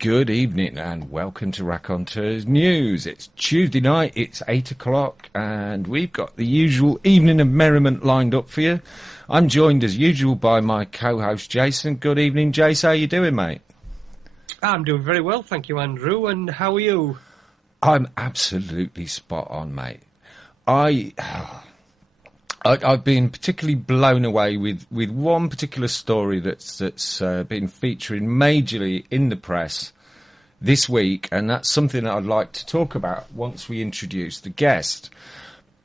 Good evening and welcome to Raconteurs News. It's Tuesday night, it's 8 o'clock and we've got the usual evening of merriment lined up for you. I'm joined as usual by my co-host Jason. Good evening, Jason. How you doing, mate? I'm doing very well, thank you, Andrew. And how are you? I'm absolutely spot on, mate. I've been particularly blown away with one particular story that's been featuring majorly in the press this week, and that's something that I'd like to talk about once we introduce the guest.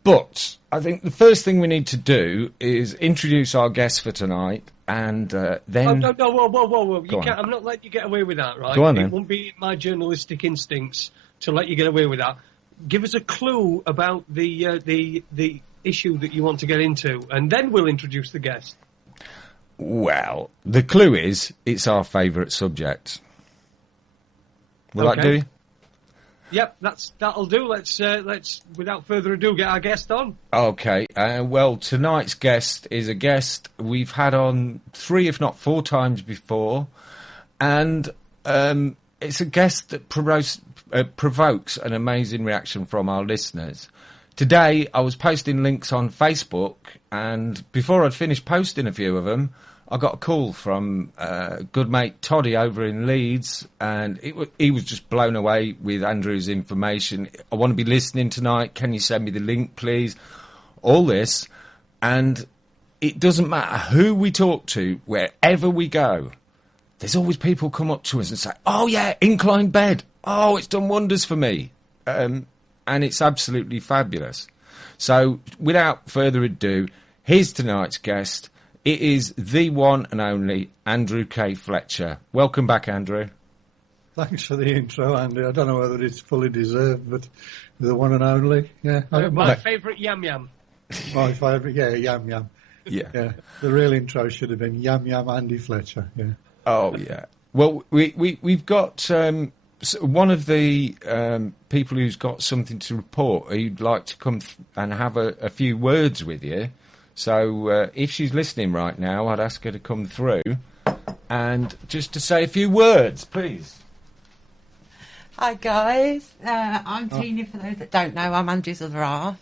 But I think the first thing we need to do is introduce our guest for tonight, and then... Oh, no, whoa. I'm not letting you get away with that, right? Go on, then. It won't be my journalistic instincts to let you get away with that. Give us a clue about the issue that you want to get into, and then we'll introduce the guest. Well, the clue is it's our favourite subject. Will that do? Yep, that'll do. Let's without further ado get our guest on. Okay. Well, tonight's guest is a guest we've had on 3, if not 4 times before, and it's a guest that provokes an amazing reaction from our listeners. Today, I was posting links on Facebook, and before I'd finished posting a few of them, I got a call from good mate Toddy over in Leeds, and he was just blown away with Andrew's information. I want to be listening tonight. Can you send me the link, please? All this, and it doesn't matter who we talk to, wherever we go, there's always people come up to us and say, "Oh yeah, inclined bed. Oh, it's done wonders for me." And it's absolutely fabulous. So, without further ado, here's tonight's guest. It is the one and only Andrew K Fletcher. Welcome back, Andrew. Thanks for the intro, Andy. I don't know whether it's fully deserved, but the one and only. Yeah. My favourite yam yam. My favourite, yam yam. Yeah. The real intro should have been yam yam Andy Fletcher. Yeah. Oh yeah. Well, we've got one of the people who's got something to report who'd like to come and have a few words with you. So if she's listening right now, I'd ask her to come through and just to say a few words, please. Hi guys, I'm Tina. For those that don't know, I'm Andrew's other half.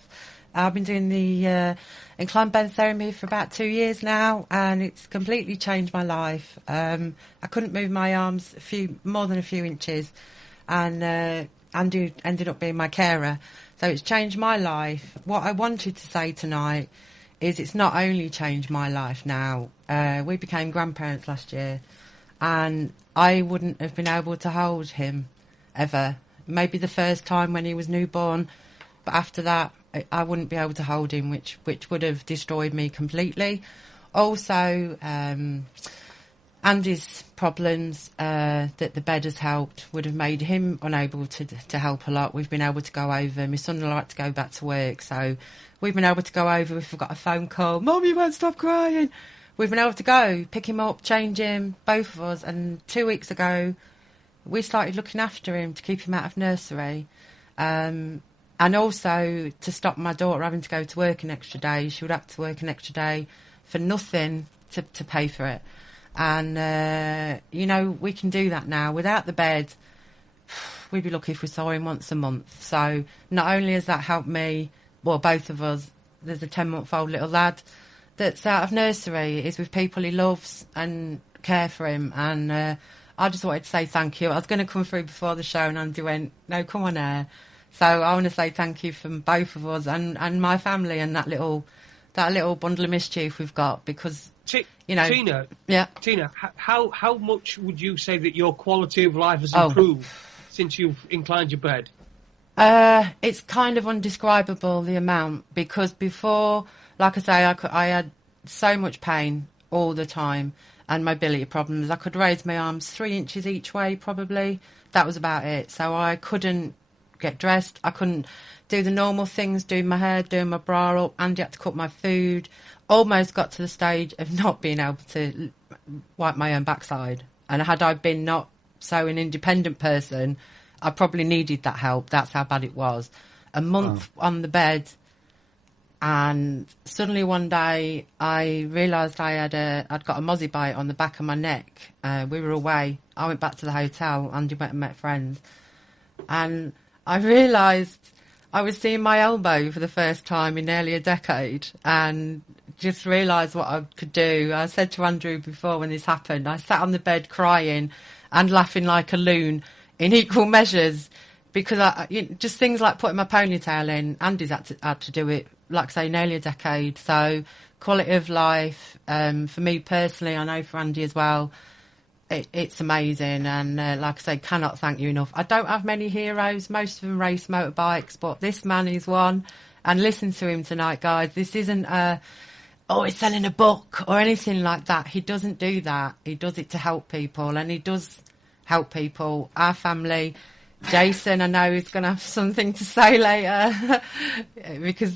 I've been doing the Inclined Bed Therapy for about 2 years now, and it's completely changed my life. I couldn't move my arms more than a few inches, and Andrew ended up being my carer. So it's changed my life. What I wanted to say tonight is it's not only changed my life now. We became grandparents last year, and I wouldn't have been able to hold him ever. Maybe the first time when he was newborn, but after that, I wouldn't be able to hold him, which would have destroyed me completely. Also, Andy's problems that the bed has helped would have made him unable to help a lot. We've been able to go over. My son would like to go back to work, so we've been able to go over if we've got a phone call. "Mum, you won't stop crying." We've been able to go, pick him up, change him, both of us. And 2 weeks ago, we started looking after him to keep him out of nursery. And also to stop my daughter having to go to work an extra day. She would have to work an extra day for nothing to pay for it. And, we can do that now. Without the bed, we'd be lucky if we saw him once a month. So not only has that helped me, well, both of us, there's a 10-month-old little lad that's out of nursery, is with people he loves and care for him. And I just wanted to say thank you. I was going to come through before the show, and Andy went, "No, come on here." So I want to say thank you from both of us and my family and that little bundle of mischief we've got, because Tina, yeah. Tina, how much would you say that your quality of life has improved since you've inclined your bed? It's kind of undescribable, the amount, because before, like I say, I had so much pain all the time and mobility problems. I could raise my arms 3 inches each way probably. That was about it. So I couldn't get dressed. I couldn't do the normal things, doing my hair, doing my bra up. Andy had to cook my food. Almost got to the stage of not being able to wipe my own backside. And had I been not so an independent person, I probably needed that help. That's how bad it was. A month on the bed, And suddenly one day I realised I'd got a mozzie bite on the back of my neck. We were away. I went back to the hotel. Andy went and met friends. And I realised I was seeing my elbow for the first time in nearly a decade, and just realised what I could do. I said to Andrew before when this happened, I sat on the bed crying and laughing like a loon in equal measures, because just things like putting my ponytail in. Andy's had to do it, like I say, nearly a decade. So quality of life, for me personally, I know for Andy as well, it's amazing. And like I say, cannot thank you enough. I don't have many heroes. Most of them race motorbikes, but this man is one. And listen to him tonight, guys. This isn't he's selling a book or anything like that. He doesn't do that. He does it to help people, and he does help people. Our family, Jason, I know he's going to have something to say later because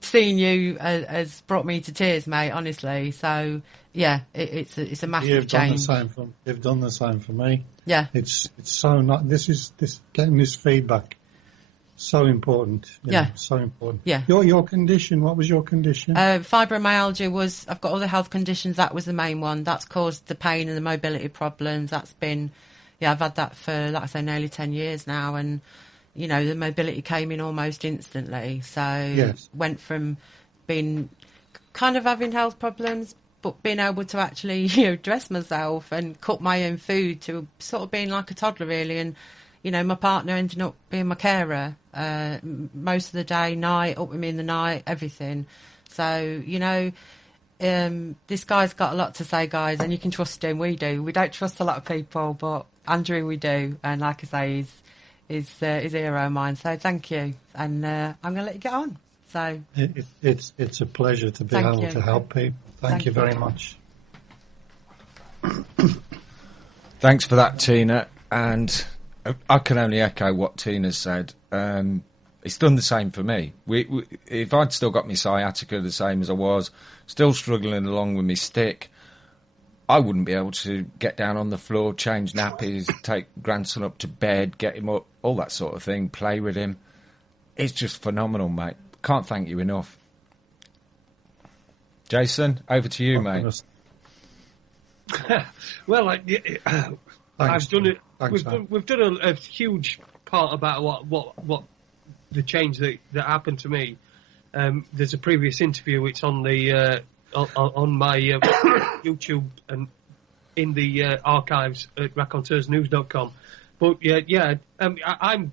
seeing you has brought me to tears, mate, honestly. So, yeah, it's a massive change. You've done the same for me. Yeah. It's so not, getting this feedback, so important. So important. Yeah. Your condition, what was your condition? Fibromyalgia I've got other health conditions. That was the main one. That's caused the pain and the mobility problems. That's been, I've had that for, like I say, nearly 10 years now. And, the mobility came in almost instantly. So went from being kind of having health problems, but being able to actually, dress myself and cook my own food, to sort of being like a toddler, really. And, my partner ended up being my carer most of the day, night, up with me in the night, everything. So, this guy's got a lot to say, guys, and you can trust him. We do. We don't trust a lot of people, but Andrew, we do. And like I say, he's a hero of mine. So thank you. And I'm going to let you get on. So it's a pleasure to be able to help people. Thank you very much. Thanks for that, Tina. And I can only echo what Tina said. It's done the same for me. If I'd still got my sciatica the same as I was, still struggling along with my stick, I wouldn't be able to get down on the floor, change nappies, take grandson up to bed, get him up, all that sort of thing, play with him. It's just phenomenal, mate. Can't thank you enough. Jason, over to you, mate. Well, I've done it. Thanks, we've done a huge part about what the change that happened to me. There's a previous interview. It's on the on my YouTube and in the archives at raconteursnews.com. But I'm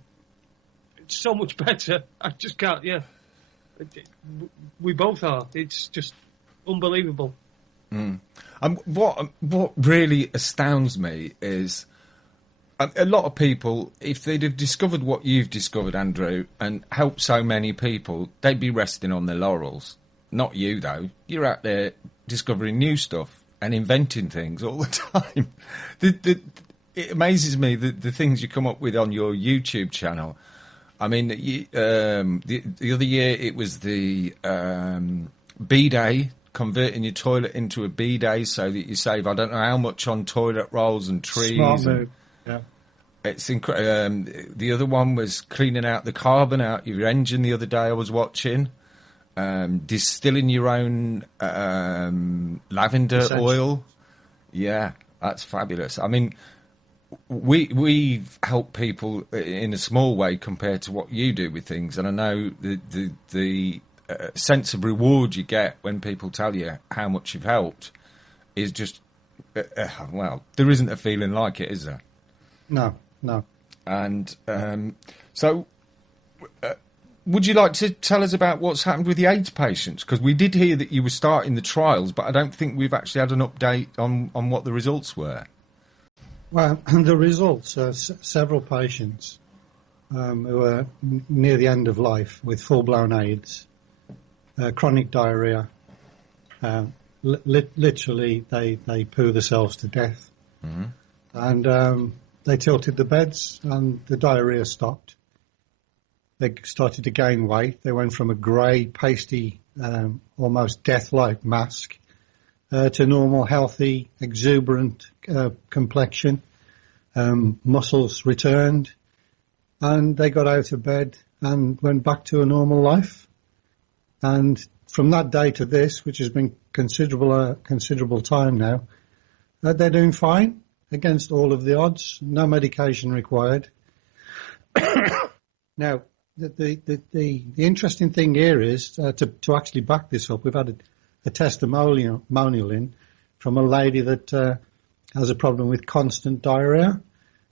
so much better. I just can't. Yeah, we both are. It's just unbelievable. What really astounds me is a lot of people, if they'd have discovered what you've discovered, Andrew, and helped so many people, they'd be resting on their laurels. Not you, though. You're out there discovering new stuff and inventing things all the time. It amazes me the things you come up with on your YouTube channel. I mean, the other year it was the B-Day, converting your toilet into a B-Day so that you save, I don't know how much on toilet rolls and trees. Smart move. Yeah. It's incredible. The other one was cleaning out the carbon out your engine the other day I was watching. Distilling your own lavender oil. Yeah, that's fabulous. I mean, we've helped people in a small way compared to what you do with things. And I know the sense of reward you get when people tell you how much you've helped is just, well, there isn't a feeling like it, is there? No. And so would you like to tell us about what's happened with the AIDS patients? Because we did hear that you were starting the trials, but I don't think we've actually had an update on what the results were. Well, the results are several patients who are near the end of life with full-blown AIDS, chronic diarrhea. Literally, they poo themselves to death. Mm-hmm. And they tilted the beds and the diarrhea stopped. They started to gain weight. They went from a grey, pasty, almost death-like mask to normal, healthy, exuberant complexion. Muscles returned, and they got out of bed and went back to a normal life. And from that day to this, which has been considerable time now, they're doing fine against all of the odds. No medication required. Now, the interesting thing here is to actually back this up. We've had a testimonial in from a lady that has a problem with constant diarrhea.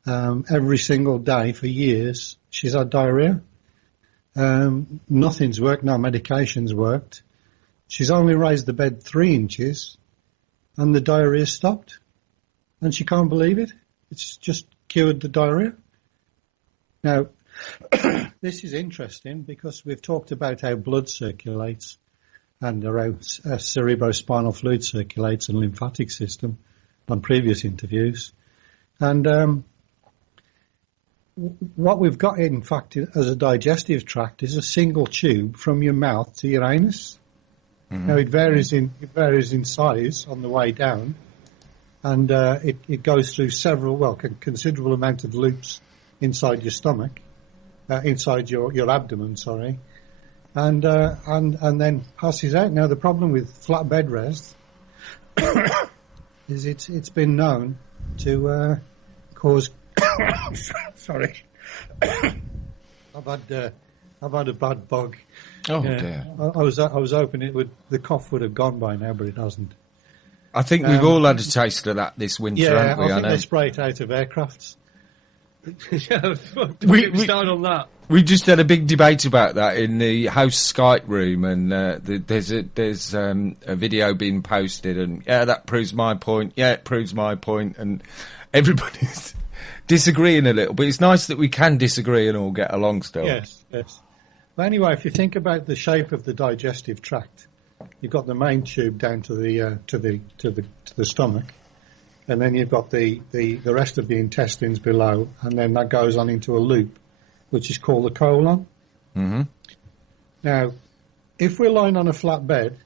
Every single day for years, she's had diarrhea. Nothing's worked, no medication's worked. She's only raised the bed 3 inches and the diarrhea stopped. And she can't believe it. It's just cured the diarrhea. Now, this is interesting because we've talked about how blood circulates and how cerebrospinal fluid circulates and lymphatic system on previous interviews. And what we've got, in fact, as a digestive tract is a single tube from your mouth to your anus. Mm-hmm. Now, it varies in size on the way down, and it goes through considerable amount of loops inside your stomach, inside your abdomen, sorry, and then passes out. Now, the problem with flat bed rest is it's been known to cause. Sorry, I've had a bad bug. Oh dear! I was hoping the cough would have gone by now, but it hasn't. I think we've all had a taste of that this winter, haven't we? I think they spray it out of aircrafts. we started on that. We just had a big debate about that in the house Skype room, and there's a video being posted, and that proves my point. Yeah, it proves my point, and everybody's disagreeing a little, but it's nice that we can disagree and all get along still. Yes. Well, anyway, if you think about the shape of the digestive tract, you've got the main tube down to the stomach, and then you've got the rest of the intestines below, and then that goes on into a loop, which is called the colon. Mm-hmm. Now, if we're lying on a flat bed,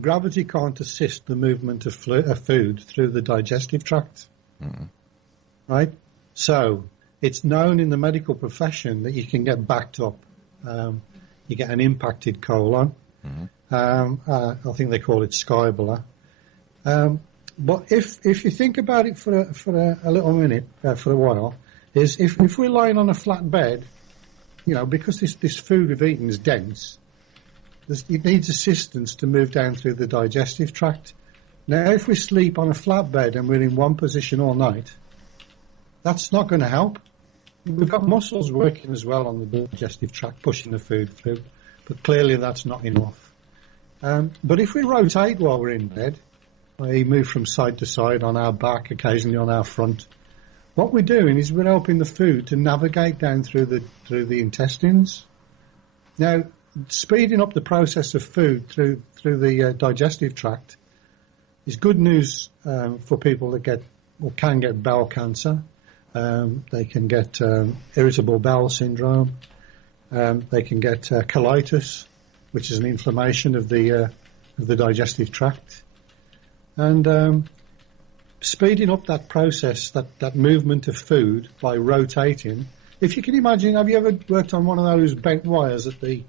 gravity can't assist the movement of food through the digestive tract. Mm-hmm. Right? So it's known in the medical profession that you can get backed up. You get an impacted colon. Mm-hmm. I think they call it scapular. But if you think about it for a little minute, for a while, is if we're lying on a flat bed, because this food we've eaten is dense, it needs assistance to move down through the digestive tract. Now, if we sleep on a flat bed and we're in one position all night, that's not going to help. We've got muscles working as well on the digestive tract, pushing the food through, but clearly that's not enough. But if we rotate while we're in bed, we move from side to side on our back, occasionally on our front, what we're doing is we're helping the food to navigate down through the intestines. Now, speeding up the process of food through the digestive tract is good news for people that can get bowel cancer. They can get irritable bowel syndrome. They can get colitis, which is an inflammation of the digestive tract. And speeding up that process, that movement of food by rotating. If you can imagine, have you ever worked on one of those bent wires at the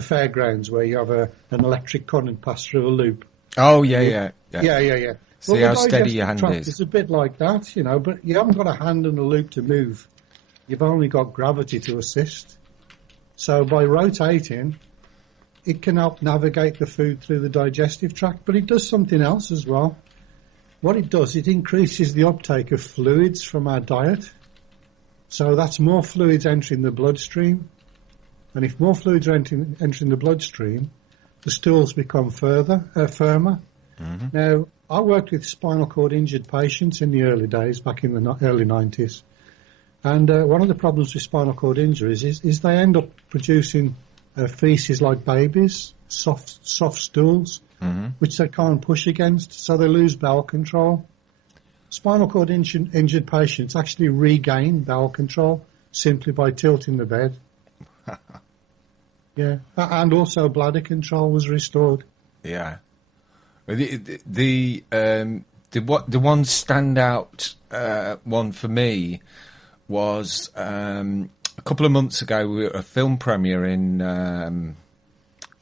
fairgrounds where you have an electric current pass through a loop? Oh yeah. See how steady your hand is. It's a bit like that, but you haven't got a hand and a loop to move. You've only got gravity to assist. So by rotating, it can help navigate the food through the digestive tract, but it does something else as well. What it does, it increases the uptake of fluids from our diet. So that's more fluids entering the bloodstream. And if more fluids are entering the bloodstream, the stools become firmer. Mm-hmm. Now, I worked with spinal cord injured patients in the early days, back in the early 90s. And one of the problems with spinal cord injuries is they end up producing feces like babies, soft stools, mm-hmm. which they can't push against, so they lose bowel control. Spinal cord injured patients actually regain bowel control simply by tilting the bed. Yeah, and also bladder control was restored. Yeah. The one standout one for me was a couple of months ago. We were at a film premiere in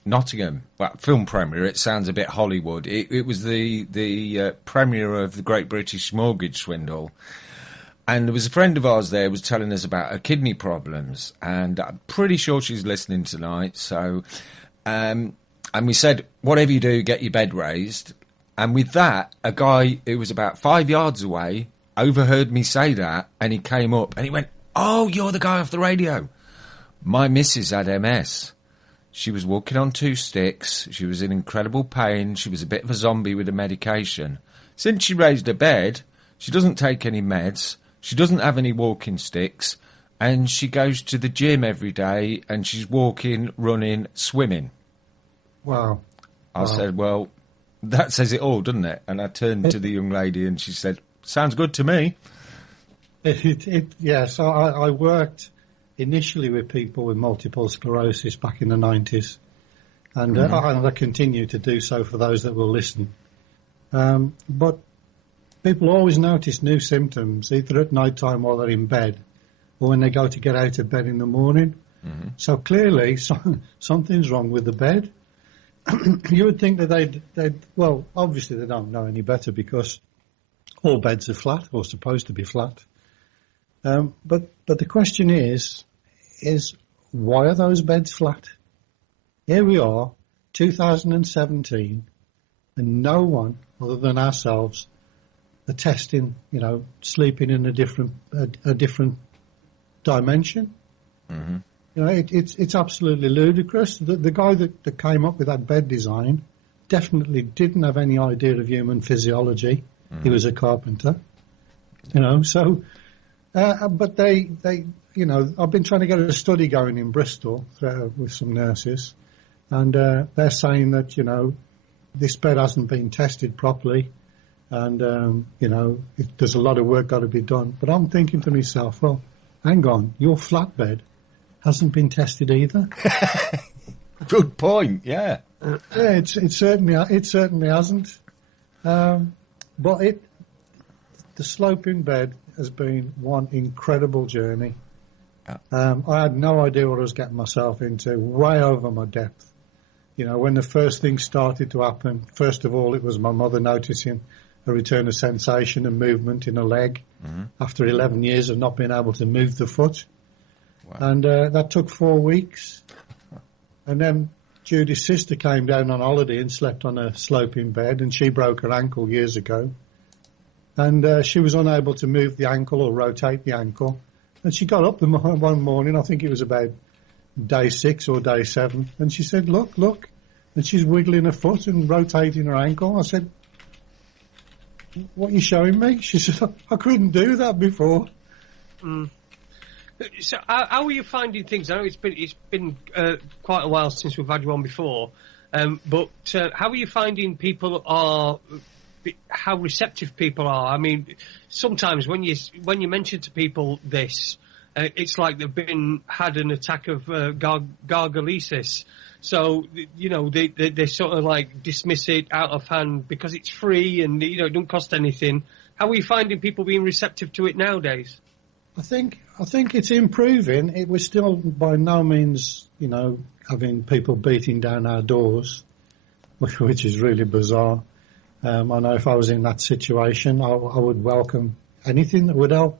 Nottingham. Well, film premiere. It sounds a bit Hollywood. It was the premiere of the Great British Mortgage Swindle. And there was a friend of ours there was telling us about her kidney problems, and I'm pretty sure she's listening tonight. So, and we said, whatever you do, get your bed raised. And with that, a guy who was about 5 yards away overheard me say that, and he came up and he went, "Oh, you're the guy off the radio." My missus had MS. She was walking on 2 sticks. She was in incredible pain. She was a bit of a zombie with the medication. Since she raised her bed, she doesn't take any meds. She doesn't have any walking sticks, and she goes to the gym every day, and she's walking, running, swimming. Wow. I said, well, that says it all, doesn't it? And I turned to the young lady, and she said, sounds good to me. Yeah, so I worked initially with people with multiple sclerosis back in the 90s, and I continue to do so for those that will listen. But people always notice new symptoms, either at night time while they're in bed or when they go to get out of bed in the morning. Mm-hmm. So clearly something's wrong with the bed. You would think that well, obviously they don't know any better because all beds are flat or supposed to be flat. But the question is why are those beds flat? Here we are, 2017, and no one other than ourselves are testing, sleeping in a different dimension. Mm-hmm. It's absolutely ludicrous. The guy that came up with that bed design definitely didn't have any idea of human physiology. Mm-hmm. He was a carpenter, so. But they, I've been trying to get a study going in Bristol with some nurses, and they're saying that, this bed hasn't been tested properly, and, there's a lot of work got to be done. But I'm thinking to myself, well, hang on, your flat bed hasn't been tested either. Good point, yeah. Yeah, it certainly hasn't. But the sloping bed has been one incredible journey. I had no idea what I was getting myself into, way over my depth. When the first thing started to happen, first of all, it was my mother noticing a return of sensation and movement in her leg after 11 years of not being able to move the foot. Wow. And that took 4 weeks. And then Judy's sister came down on holiday and slept on a sloping bed, and she broke her ankle years ago. And she was unable to move the ankle or rotate the ankle. And she got up one morning, I think it was about day 6 or day 7, and she said, look. And she's wiggling her foot and rotating her ankle. I said, what are you showing me? She said, I couldn't do that before. Mm. So how are you finding things? I know it's been quite a while since we've had you on before, but how are you finding how receptive people are? I mean, sometimes when you mention to people this, it's like they've had an attack of gargalesis. So they sort of like dismiss it out of hand because it's free and it don't cost anything. How are you finding people being receptive to it nowadays? I think it's improving. It was still by no means having people beating down our doors, which is really bizarre. I know if I was in that situation, I would welcome anything that would help.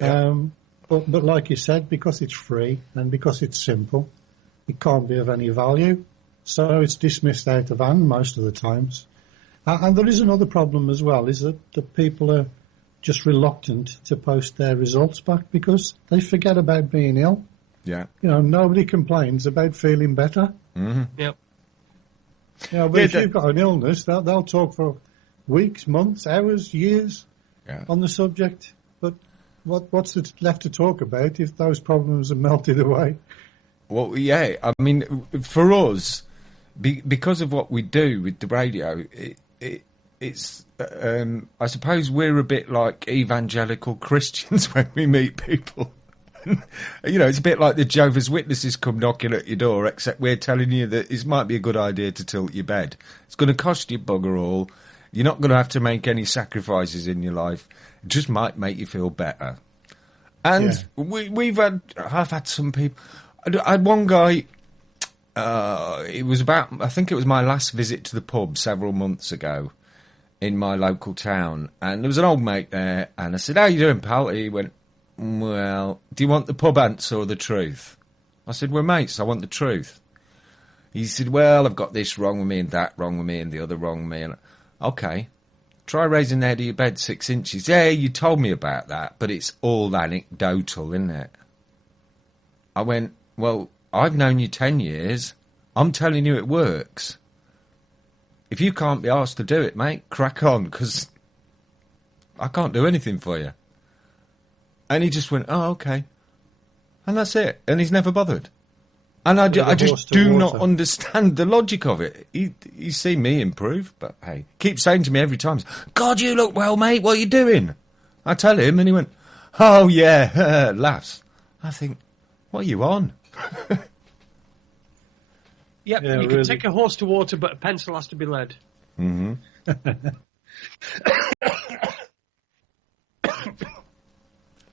Yeah. But like you said, because it's free and because it's simple, it can't be of any value. So it's dismissed out of hand most of the times. And there is another problem as well, is that the people are just reluctant to post their results back because they forget about being ill. Yeah. Nobody complains about feeling better. Mm-hmm. Yep. But if you've got an illness, they'll talk for weeks, months, hours, years on the subject. But what's left to talk about if those problems are melted away? Well, yeah, I mean, for us, because of what we do with the radio, it's I suppose we're a bit like evangelical Christians when we meet people. It's a bit like the Jehovah's Witnesses come knocking at your door, except we're telling you that it might be a good idea to tilt your bed. It's going to cost you bugger all. You're not going to have to make any sacrifices in your life. It just might make you feel better. And I've had some people. I had one guy It was I think it was my last visit to the pub several months ago in my local town. And there was an old mate there. And I said, how you doing, pal? He went, well, do you want the pub answer or the truth? I said, we're mates. I want the truth. He said, well, I've got this wrong with me and that wrong with me and the other wrong with me. And okay, try raising the head of your bed 6 inches. Yeah, you told me about that, but it's all anecdotal, isn't it? I went, well, I've known you 10 years. I'm telling you it works. If you can't be asked to do it, mate, crack on, because I can't do anything for you. And he just went, oh, okay. And that's it. And he's never bothered. And I just do not understand the logic of it. He's seen me improve, but hey, keeps saying to me every time, God, you look well, mate. What are you doing? I tell him, and he went, oh, yeah, laughs. I think, what are you on? Yep, you can take a horse to water, but a pencil has to be lead. Mm-hmm.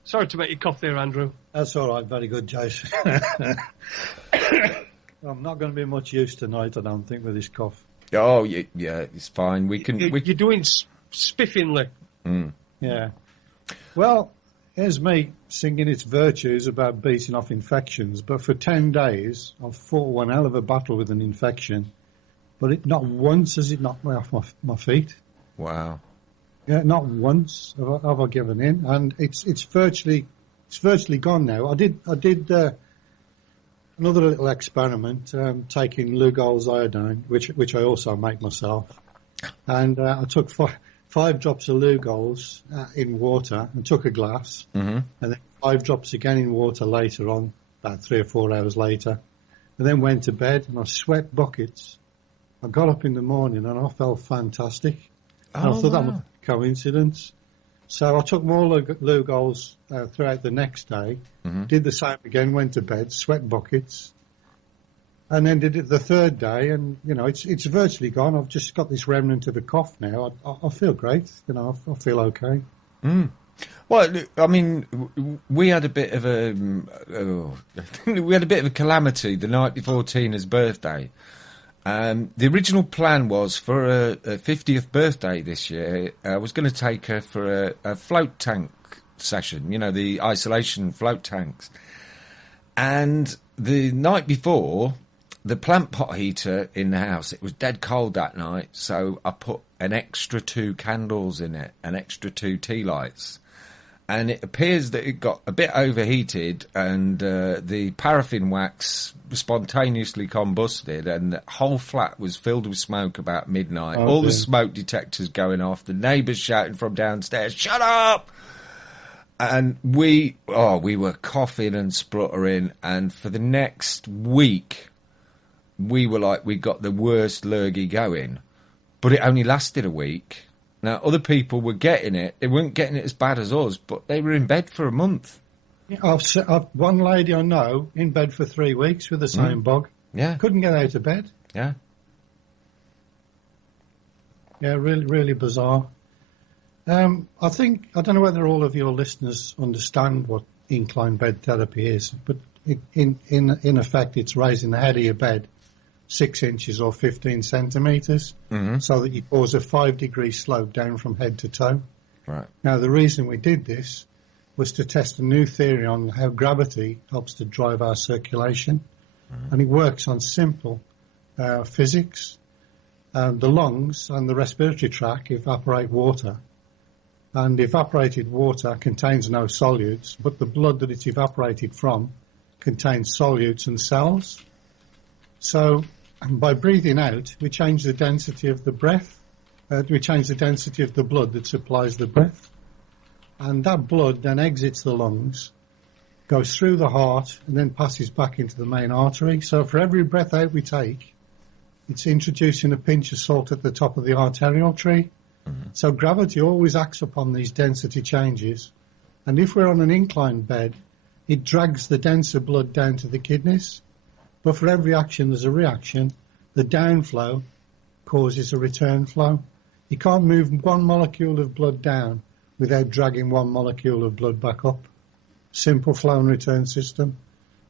Sorry to make you cough there, Andrew. That's all right. Very good, Jason. I'm not going to be much use tonight, I don't think, with this cough. Oh, yeah, it's fine. You're doing spiffingly. Mm. Yeah. Well, here's me singing its virtues about beating off infections, but for 10 days I've fought one hell of a battle with an infection, but not once has it knocked me off my feet. Wow. Yeah, not once have I given in, and it's virtually gone now. I did another little experiment, taking Lugol's iodine, which I also make myself, and I took 5 drops of Lugol's in water and took a glass, mm-hmm. and then 5 drops again in water later on, about 3 or 4 hours later, and then went to bed and I sweat buckets. I got up in the morning and I felt fantastic. And I thought that was a coincidence. So I took more Lugol's throughout the next day, mm-hmm. did the same again, went to bed, sweat buckets, and then did it the third day, and, it's virtually gone. I've just got this remnant of a cough now. I feel great. I feel okay. Mm. Well, I mean, we had a bit of a calamity the night before Tina's birthday. The original plan was for a 50th birthday this year. I was going to take her for a float tank session, the isolation float tanks. And the night before, the plant pot heater in the house, it was dead cold that night, so I put an extra 2 candles in it, an extra 2 tea lights. And it appears that it got a bit overheated, and the paraffin wax spontaneously combusted, and the whole flat was filled with smoke about midnight. Oh, all dear. the smoke detectors going off, the neighbours shouting from downstairs, "Shut up!" And we were coughing and spluttering, and for the next week, we were like, we got the worst lurgy going. But it only lasted a week. Now, other people were getting it. They weren't getting it as bad as us, but they were in bed for a month. Yeah, I've one lady I know in bed for 3 weeks with the same bug. Yeah. Couldn't get out of bed. Yeah. Yeah, really, really bizarre. I don't know whether all of your listeners understand what incline bed therapy is, but in effect, it's raising the head of your bed 6 inches or 15 centimetres, mm-hmm. so that you cause a 5-degree slope down from head to toe. Right. Now, the reason we did this was to test a new theory on how gravity helps to drive our circulation, mm-hmm. and it works on simple physics. The lungs and the respiratory tract evaporate water, and evaporated water contains no solutes, but the blood that it's evaporated from contains solutes and cells. So by breathing out, we change the density of the breath, we change the density of the blood that supplies the breath, and that blood then exits the lungs, goes through the heart, and then passes back into the main artery. So for every breath out we take, it's introducing a pinch of salt at the top of the arterial tree. Mm-hmm. So gravity always acts upon these density changes, and if we're on an inclined bed, it drags the denser blood down to the kidneys. But for every action, there's a reaction. The downflow causes a return flow. You can't move one molecule of blood down without dragging one molecule of blood back up. Simple flow and return system.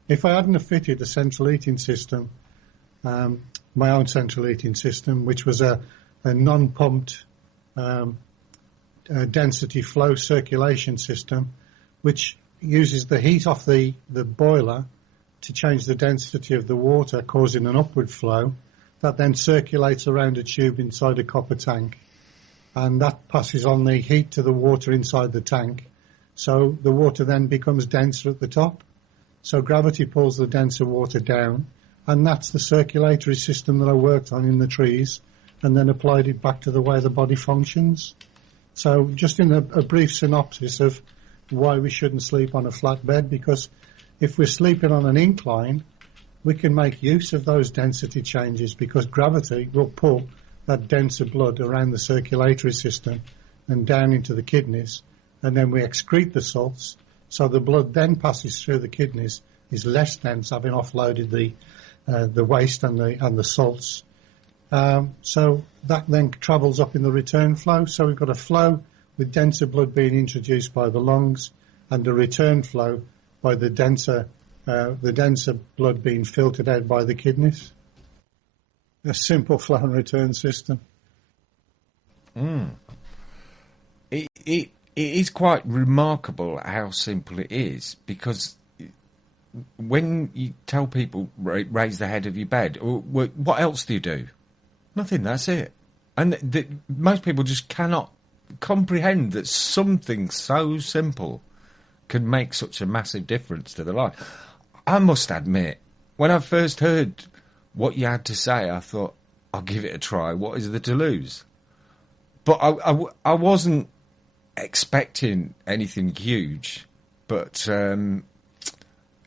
If I hadn't have fitted a central heating system, my own central heating system, which was a non-pumped density flow circulation system, which uses the heat off the boiler to change the density of the water, causing an upward flow that then circulates around a tube inside a copper tank. And that passes on the heat to the water inside the tank. So the water then becomes denser at the top. So gravity pulls the denser water down. And that's the circulatory system that I worked on in the trees and then applied it back to the way the body functions. So just in a brief synopsis of why we shouldn't sleep on a flat bed, because if we're sleeping on an incline, we can make use of those density changes because gravity will pull that denser blood around the circulatory system and down into the kidneys, and then we excrete the salts, so the blood then passes through the kidneys, is less dense, having offloaded the waste and the salts. So that then travels up in the return flow. So we've got a flow with denser blood being introduced by the lungs and a return flow by the denser blood being filtered out by the kidneys. A simple flow and return system. It is quite remarkable how simple it is, because when you tell people raise the head of your bed, what else do you do? Nothing, that's it. And most people just cannot comprehend that something so simple can make such a massive difference to their life. I must admit, when I first heard what you had to say, I thought, I'll give it a try. What is there to lose? But I wasn't expecting anything huge, but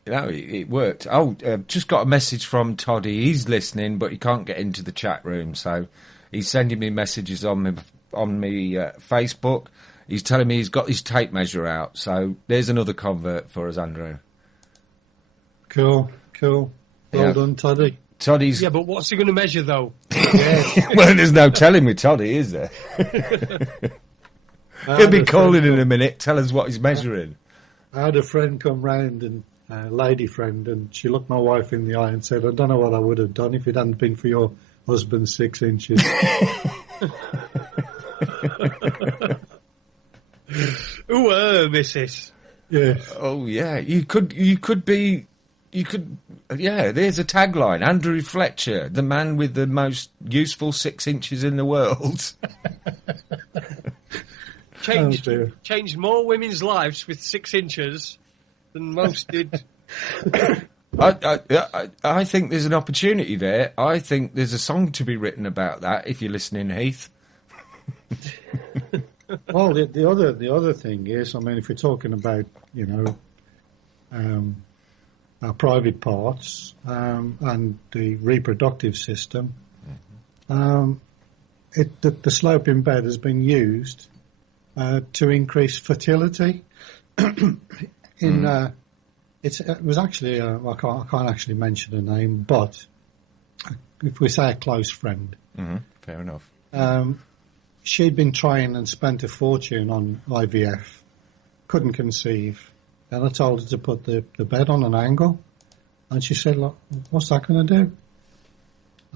it worked. Just got a message from Toddy. He's listening, but he can't get into the chat room, so he's sending me messages on me Facebook. He's telling me he's got his tape measure out, so there's another convert for us, Andrew. Cool. Well done, Toddy. Toddy's... Yeah, but what's he going to measure, though? Well, there's no telling with Toddy, is there? He'll be calling in a minute, tell us what he's measuring. I had a friend come round, and a lady friend, and she looked my wife in the eye and said, I don't know what I would have done if it hadn't been for your husband's 6 inches. Ooh, missus. Yeah. Oh, yeah. Yeah, there's a tagline. Andrew Fletcher, the man with the most useful 6 inches in the world. Changed more women's lives with 6 inches than most did. I think there's an opportunity there. I think there's a song to be written about that, if you're listening, Heath. Well, the other thing is, I mean, if we're talking about, our private parts and the reproductive system, the sloping bed has been used to increase fertility. It was actually I can't actually mention the name, but if we say a close friend, fair enough. She'd been trying and spent a fortune on IVF, couldn't conceive, and I told her to put the bed on an angle, and she said, "Look, what's that going to do?"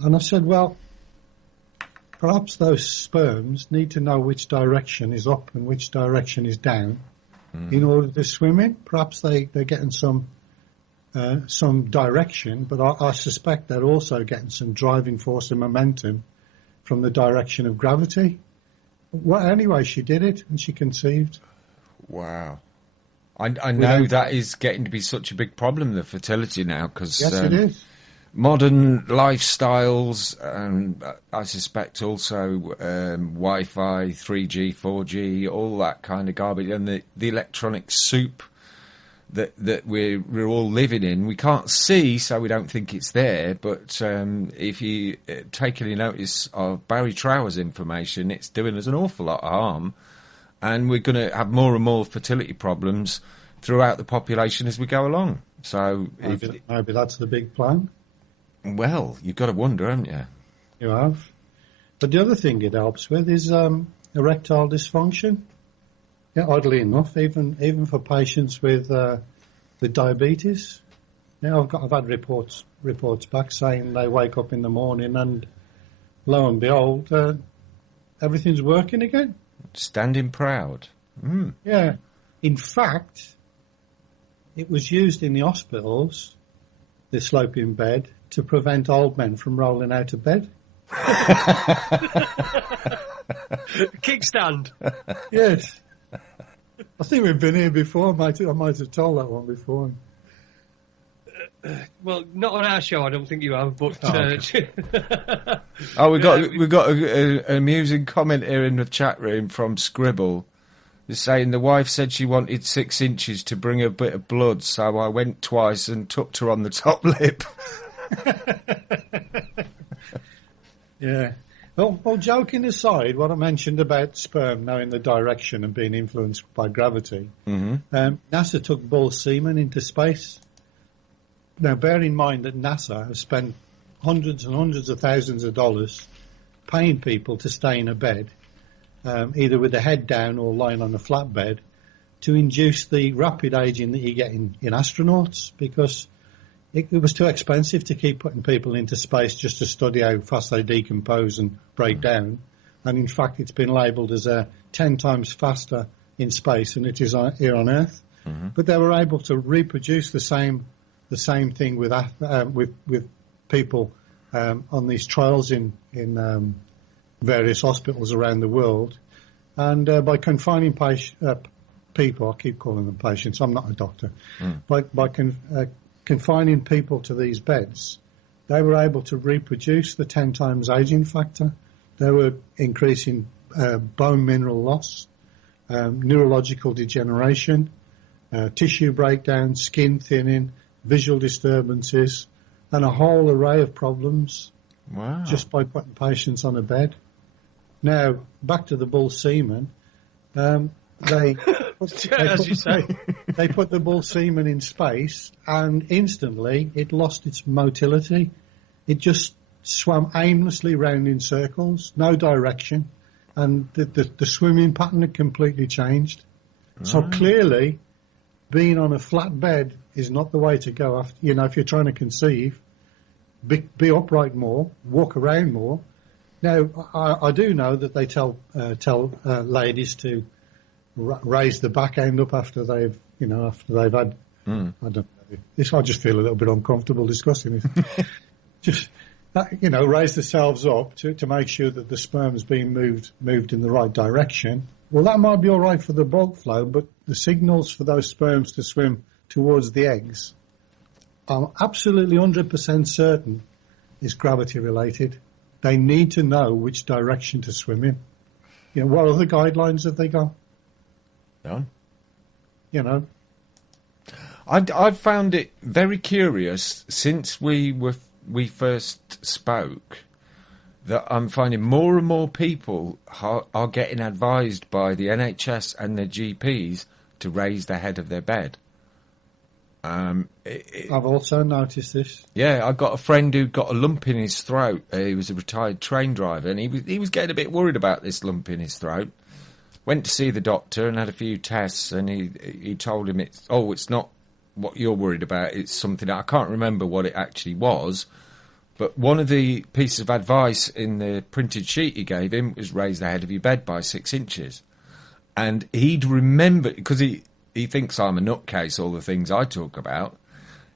And I said, "Well, perhaps those sperms need to know which direction is up and which direction is down in order to swim in. Perhaps they're getting some direction, but I suspect they're also getting some driving force and momentum from the direction of gravity." Well, anyway, she did it, and she conceived. Wow. I know that is getting to be such a big problem, the fertility now, because yes, it is. Modern lifestyles, and I suspect also Wi-Fi, 3G, 4G, all that kind of garbage, and the electronic soup that we're all living in. We can't see, so we don't think it's there. But if you take any notice of Barry Trower's information, it's doing us an awful lot of harm. And we're going to have more and more fertility problems throughout the population as we go along. So maybe that's the big plan. Well, you've got to wonder, haven't you? You have. But the other thing it helps with is erectile dysfunction. Yeah, oddly enough, even for patients with diabetes, Yeah, I've had reports back saying they wake up in the morning and lo and behold, everything's working again. Standing proud. Mm. Yeah. In fact, it was used in the hospitals, the sloping bed, to prevent old men from rolling out of bed. Kickstand. Yes. I think we've been here before. I might have told that one before. Well, not on our show, I don't think you have, but... Okay. Oh, we've got an amusing comment here in the chat room from Scribble. They're saying the wife said she wanted 6 inches to bring a bit of blood, so I went twice and tucked her on the top lip. Yeah. Well, joking aside, what I mentioned about sperm knowing the direction and being influenced by gravity, NASA took bull semen into space. Now, bear in mind that NASA has spent hundreds and hundreds of thousands of dollars paying people to stay in a bed, either with the head down or lying on a flat bed, to induce the rapid aging that you get in astronauts, because it was too expensive to keep putting people into space just to study how fast they decompose and break down. And in fact, it's been labelled as 10 times faster in space than it is here on Earth. Mm-hmm. But they were able to reproduce the same thing with people on these trials in various hospitals around the world. And by confining people, I keep calling them patients, I'm not a doctor, by confining people to these beds, they were able to reproduce the 10 times aging factor. They were increasing bone mineral loss, neurological degeneration, tissue breakdown, skin thinning, visual disturbances, and a whole array of problems. Wow. Just by putting patients on a bed. Now, back to the bull semen. They put the bull semen in space, and instantly it lost its motility. It just swam aimlessly round in circles, no direction, and the swimming pattern had completely changed. So clearly, being on a flat bed is not the way to go. If you're trying to conceive, be upright more, walk around more. Now, I do know that they tell ladies to raise the back end up after they've had. I don't know. I just feel a little bit uncomfortable discussing it. Just raise themselves up to make sure that the sperm is being moved in the right direction. Well, that might be all right for the bulk flow, but the signals for those sperms to swim towards the eggs, I'm absolutely 100% certain is gravity related. They need to know which direction to swim in. What other guidelines have they got? None. I found it very curious since we first spoke that I'm finding more and more people are getting advised by the NHS and their GPs to raise the head of their bed. I've also noticed this. Yeah, I got a friend who got a lump in his throat. He was a retired train driver, and he was getting a bit worried about this lump in his throat. Went to see the doctor and had a few tests, and he told him it's not what you're worried about. It's something I can't remember what it actually was, but one of the pieces of advice in the printed sheet he gave him was raise the head of your bed by 6 inches, and he'd remembered because he thinks I'm a nutcase, all the things I talk about.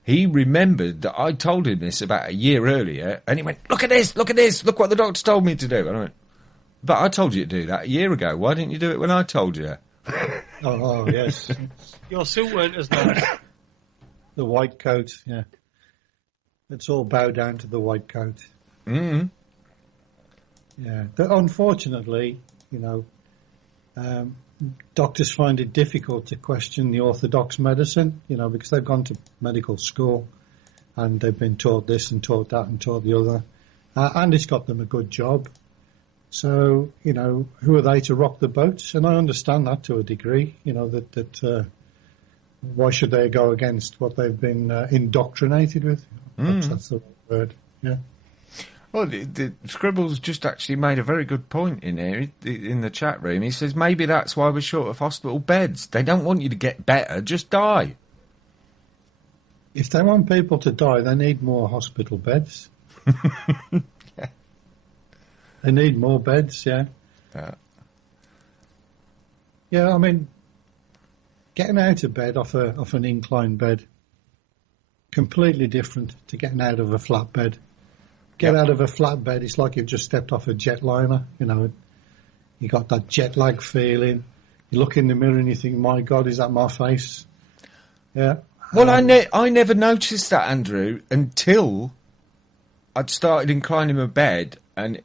He remembered that I told him this about a year earlier, and he went, look at this, look what the doctor told me to do. And I went, but I told you to do that a year ago. Why didn't you do it when I told you? Oh yes. Your suit weren't as nice. The white coat, yeah. Let's all bow down to the white coat. Mm-hmm. Yeah. But unfortunately, doctors find it difficult to question the orthodox medicine, because they've gone to medical school and they've been taught this and taught that and taught the other. And it's got them a good job. So, who are they to rock the boat? And I understand that to a degree, that why should they go against what they've been indoctrinated with? That's the right word, yeah. Well, the Scribble's just actually made a very good point in here, in the chat room. He says, maybe that's why we're short of hospital beds. They don't want you to get better, just die. If they want people to die, they need more hospital beds. Yeah. They need more beds, yeah. Yeah, I mean, getting out of bed off an incline bed, completely different to getting out of a flat bed. Get out of a flat bed, it's like you've just stepped off a jetliner, you know. You got that jet lag feeling. You look in the mirror and you think, my God, is that my face? Yeah. Well, I never noticed that, Andrew, until I'd started inclining my bed, and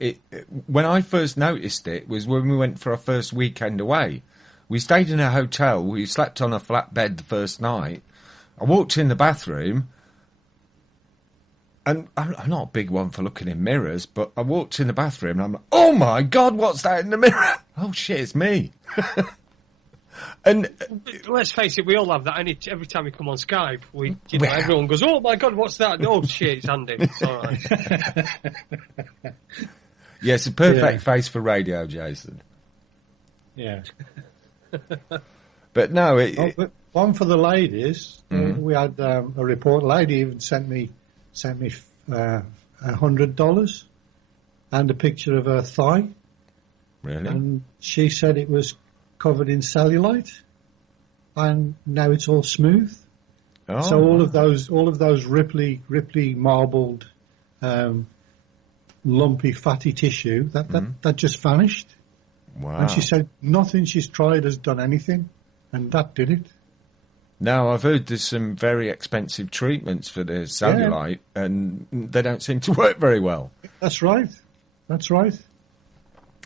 when I first noticed it was when we went for our first weekend away. We stayed in a hotel. We slept on a flat bed the first night. I walked in the bathroom, and I'm not a big one for looking in mirrors, but I walked in the bathroom and I'm like, oh my God, what's that in the mirror? Oh shit, it's me. And let's face it, we all have that. Every time we come on Skype, everyone goes, "Oh my God, what's that?" Oh shit, it's Andy. It's all right. Yeah, it's a perfect face for radio, Jason. Yeah. But no, one for the ladies. We had a report. A lady even sent me $100 and a picture of her thigh. Really? And she said it was covered in cellulite, and now it's all smooth. Oh, so all of those ripply marbled, lumpy, fatty tissue that just vanished. Wow! And she said nothing she's tried has done anything, and that did it. Now I've heard there's some very expensive treatments for the cellulite, and they don't seem to work very well. That's right. That's right.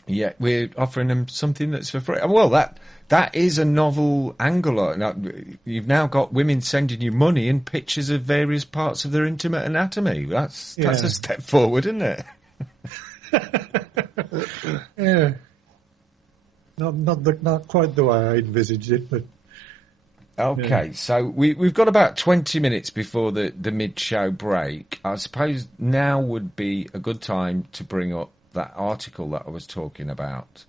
Yeah, we're offering them something that's for free. Well, that is a novel angle. You've now got women sending you money and pictures of various parts of their intimate anatomy. That's a step forward, isn't it? Yeah. Not quite the way I envisaged it, but... Okay, so we've got about 20 minutes before the mid-show break. I suppose now would be a good time to bring up that article that I was talking about.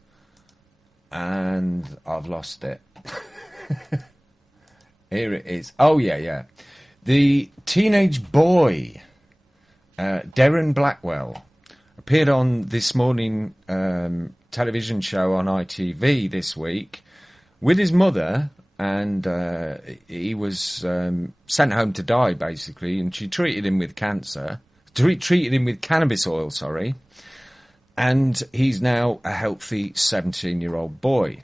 And I've lost it. Here it is. Oh, yeah. The teenage boy, Darren Blackwell, appeared on this morning television show on ITV this week with his mother, and he was sent home to die, basically, and she treated him with treated him with cannabis oil, sorry. And he's now a healthy 17-year-old boy.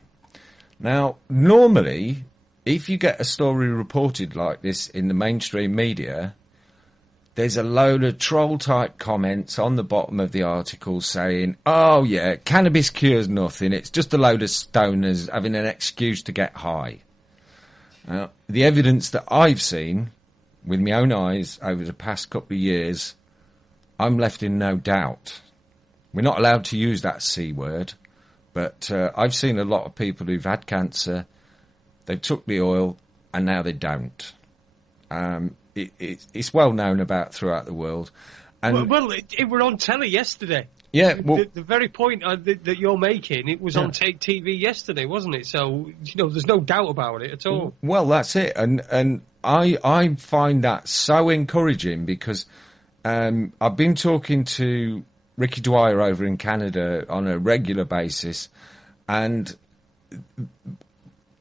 Now, normally, if you get a story reported like this in the mainstream media, there's a load of troll-type comments on the bottom of the article saying, oh, yeah, cannabis cures nothing. It's just a load of stoners having an excuse to get high. Now, the evidence that I've seen with my own eyes over the past couple of years, I'm left in no doubt. We're not allowed to use that C word, but I've seen a lot of people who've had cancer, they've took the oil, and now they don't. It's well known about throughout the world. And well, it were on telly yesterday. Yeah, well, the very point that you're making, it was on TV yesterday, wasn't it? So, there's no doubt about it at all. Well, that's it. And I find that so encouraging because I've been talking to Ricky Dwyer over in Canada on a regular basis, and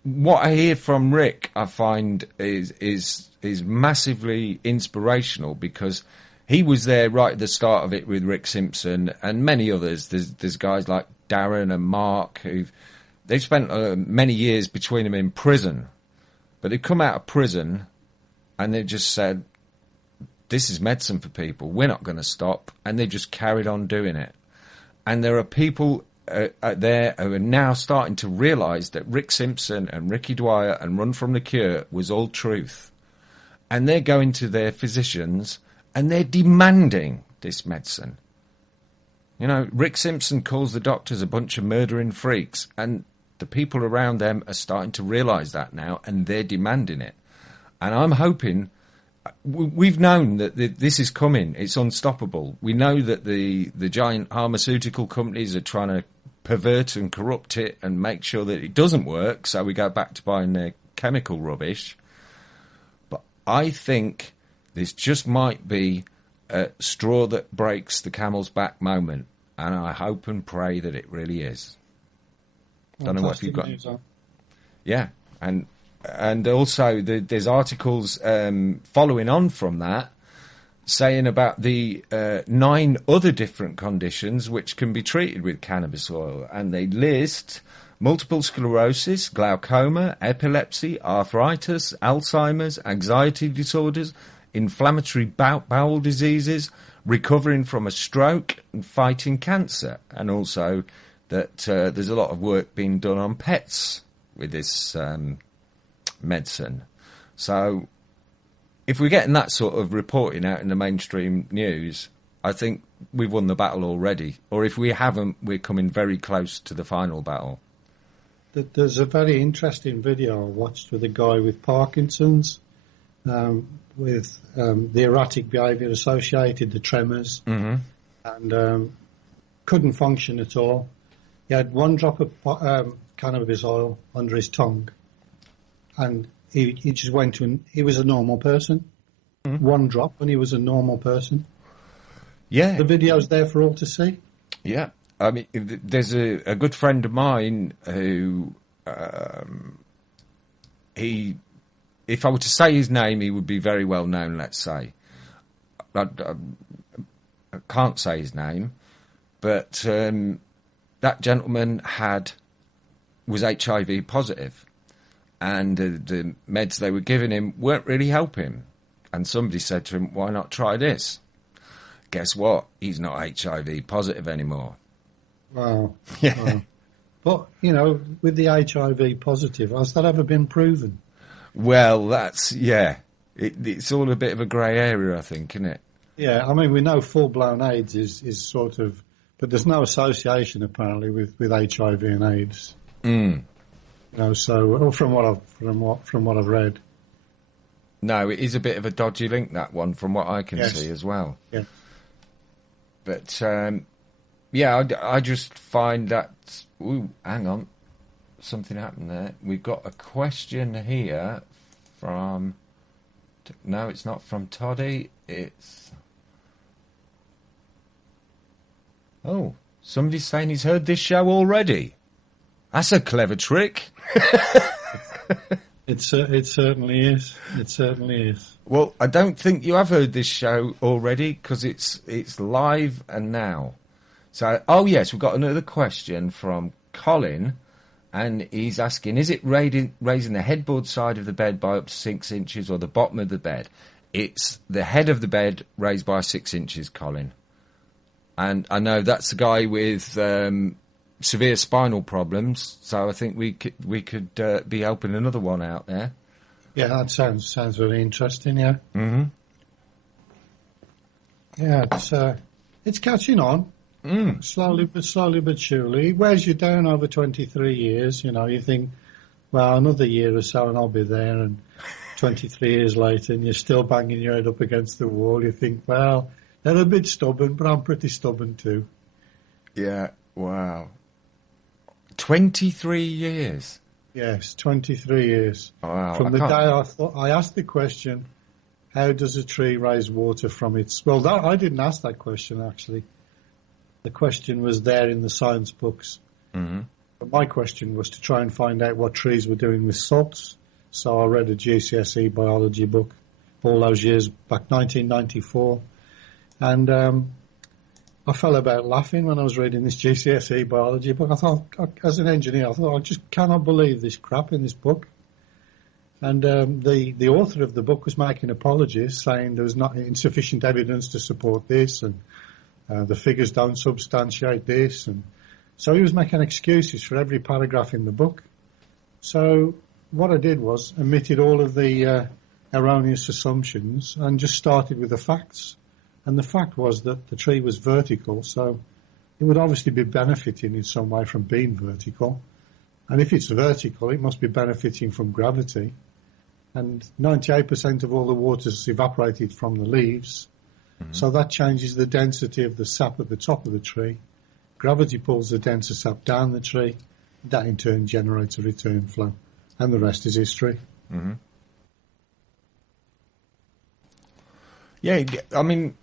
what I hear from Rick, I find is massively inspirational because he was there right at the start of it with Rick Simpson and many others. There's guys like Darren and Mark they've spent many years between them in prison, but they've come out of prison and they've just said, this is medicine for people. We're not going to stop. And they've just carried on doing it. And there are people there who are now starting to realise that Rick Simpson and Ricky Dwyer and Run From the Cure was all truth. And they're going to their physicians and they're demanding this medicine. Rick Simpson calls the doctors a bunch of murdering freaks, and the people around them are starting to realise that now, and they're demanding it. And I'm hoping... We've known that this is coming. It's unstoppable. We know that the giant pharmaceutical companies are trying to pervert and corrupt it and make sure that it doesn't work, so we go back to buying their chemical rubbish. But I think this just might be a straw that breaks the camel's back moment, and I hope and pray that it really is. Don't know what you've got. Yeah, and also there's articles following on from that saying about the 9 other different conditions which can be treated with cannabis oil, and they list multiple sclerosis, glaucoma, epilepsy, arthritis, Alzheimer's, anxiety disorders, inflammatory bowel diseases, recovering from a stroke, and fighting cancer, and also that there's a lot of work being done on pets with this medicine. So if we're getting that sort of reporting out in the mainstream news, I think we've won the battle already. Or if we haven't, we're coming very close to the final battle. There's a very interesting video I watched with a guy with Parkinson's, with the erratic behaviour associated, the tremors, and couldn't function at all. He had 1 drop of cannabis oil under his tongue, and he just went to he was a normal person. 1 drop, and he was a normal person. Yeah. The video's there for all to see. Yeah. I mean, there's a good friend of mine who, if I were to say his name, he would be very well known, let's say. I can't say his name, but that gentleman was HIV positive, and the meds they were giving him weren't really helping. And somebody said to him, "Why not try this?" Guess what? He's not HIV positive anymore. Wow. Yeah. Wow. But, with the HIV positive, has that ever been proven? Well, it's all a bit of a grey area, I think, isn't it? Yeah, I mean, we know full-blown AIDS is sort of, but there's no association apparently with HIV and AIDS. So from what I've read. No, it is a bit of a dodgy link, that one, from what I can see as well. Yeah. But I just find that. Ooh, hang on, something happened there. We've got a question here from. No, it's not from Toddy. It's. Oh, somebody's saying he's heard this show already. That's a clever trick. It certainly is. It certainly is. Well, I don't think you have heard this show already because it's live and now. So, yes, we've got another question from Colin, and he's asking, is it raising the headboard side of the bed by up to 6 inches or the bottom of the bed? It's the head of the bed raised by 6 inches, Colin. And I know that's the guy with severe spinal problems, so I think we could be helping another one out there. Yeah, that sounds very interesting. Yeah. Mm-hmm. Yeah, it's catching on. Slowly but surely. It wears you down over 23 years. You think, well, another year or so and I'll be there. And 23 years later, and you're still banging your head up against the wall. You think, well, they're a bit stubborn, but I'm pretty stubborn too. Yeah. Wow. 23 years. Yes, 23 years. Wow. From the day I asked the question, how does a tree raise water from its... Well, I didn't ask that question, actually. The question was there in the science books. Mm-hmm. But my question was to try and find out what trees were doing with salts. So I read a GCSE biology book all those years, back 1994. And I fell about laughing when I was reading this GCSE biology book. I thought, as an engineer, I just cannot believe this crap in this book. And the author of the book was making apologies, saying there was not insufficient evidence to support this, and the figures don't substantiate this. And so he was making excuses for every paragraph in the book. So what I did was omitted all of the erroneous assumptions and just started with the facts. And the fact was that the tree was vertical, so it would obviously be benefiting in some way from being vertical. And if it's vertical, it must be benefiting from gravity. And 98% of all the water is evaporated from the leaves. Mm-hmm. So that changes the density of the sap at the top of the tree. Gravity pulls the denser sap down the tree. That in turn generates a return flow. And the rest is history. Mm-hmm. Yeah, I mean,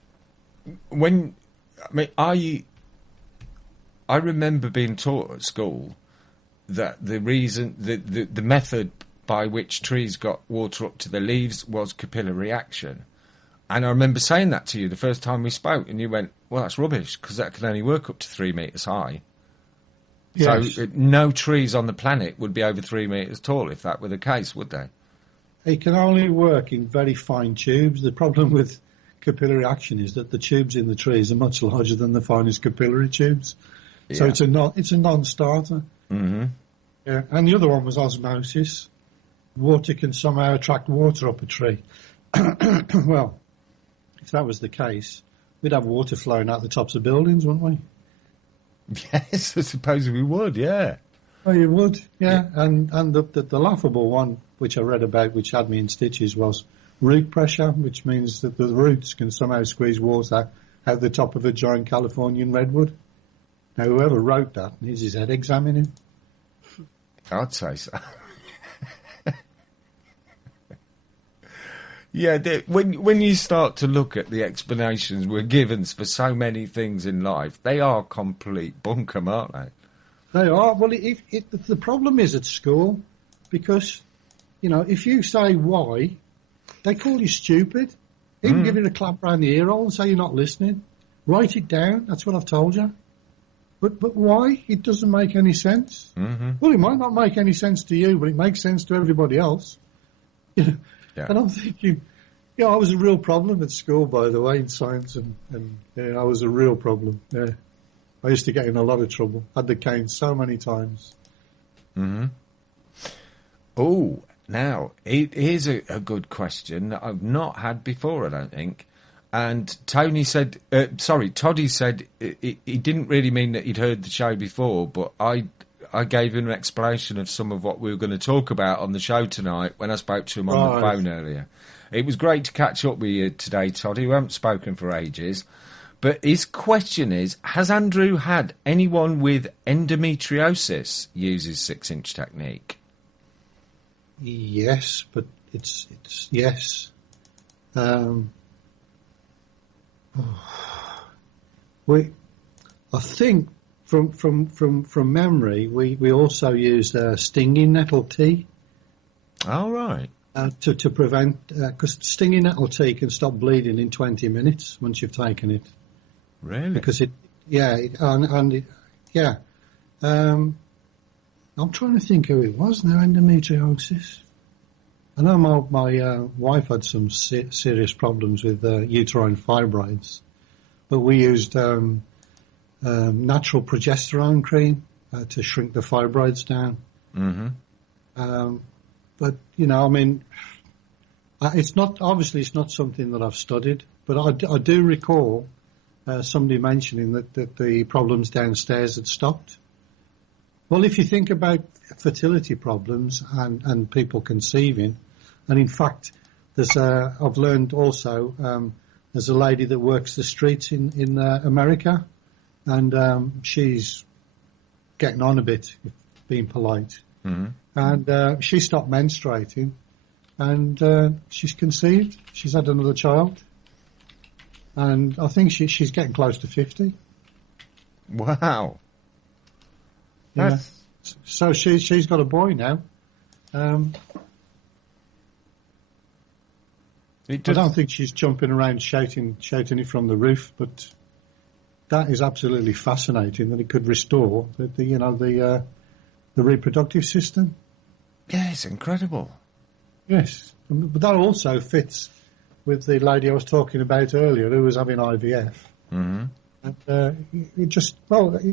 I remember being taught at school that the reason, the method by which trees got water up to their leaves was capillary action. And I remember saying that to you the first time we spoke, and you went, well, that's rubbish, because that can only work up to 3 metres high. Yes. So no trees on the planet would be over 3 metres tall if that were the case, would they? It can only work in very fine tubes. The problem with capillary action is that the tubes in the trees are much larger than the finest capillary tubes. So it's a non-starter. Mm-hmm. Yeah. And the other one was osmosis. Water can somehow attract water up a tree. Well, if that was the case, we'd have water flowing out the tops of buildings, wouldn't we? Yes, I suppose we would, yeah. Oh, you would, yeah. And the laughable one, which I read about, which had me in stitches, was root pressure, which means that the roots can somehow squeeze water out the top of a giant Californian redwood. Now, whoever wrote that needs his head examining. I'd say so. Yeah, when you start to look at the explanations we're given for so many things in life, they are complete bunkum, aren't they? They are. Well, the problem is at school, because, you know, if you say why, they call you stupid. Even give you a clap round the ear hole and say you're not listening. Write it down. That's what I've told you. But why? It doesn't make any sense. Mm-hmm. Well, it might not make any sense to you, but it makes sense to everybody else. You know? Yeah. And I'm thinking, yeah, I was a real problem at school, by the way, in science, and yeah, I was a real problem. Yeah, I used to get in a lot of trouble. Had the cane so many times. Mm-hmm. Oh, now here's a good question that I've not had before, I don't think. And Toddy said he didn't really mean that he'd heard the show before, but I gave him an explanation of some of what we were going to talk about on the show tonight when I spoke to him on the phone earlier. It was great to catch up with you today, Toddy. We haven't spoken for ages. But his question is, has Andrew had anyone with endometriosis use his 6-inch technique? Yes, but it's yes. I think from memory, we also used stinging nettle tea. All right. To prevent, because stinging nettle tea can stop bleeding in 20 minutes once you've taken it. Really? Because I'm trying to think who it was now, endometriosis. I know my wife had some serious problems with uterine fibroids, but we used natural progesterone cream to shrink the fibroids down. Mm-hmm. But, you know, I mean, it's not something that I've studied, but I do recall somebody mentioning that the problems downstairs had stopped. Well, if you think about fertility problems and people conceiving, and in fact, I've learned also there's a lady that works the streets in America, and she's getting on a bit, being polite. Mm-hmm. And she stopped menstruating, and she's conceived. She's had another child, and I think she's getting close to 50. Wow! Yeah. So she's got a boy now. I don't think she's jumping around shouting it from the roof, but that is absolutely fascinating that it could restore the reproductive system. Yeah, it's incredible. Yes, but that also fits with the lady I was talking about earlier who was having IVF. Mm-hmm. And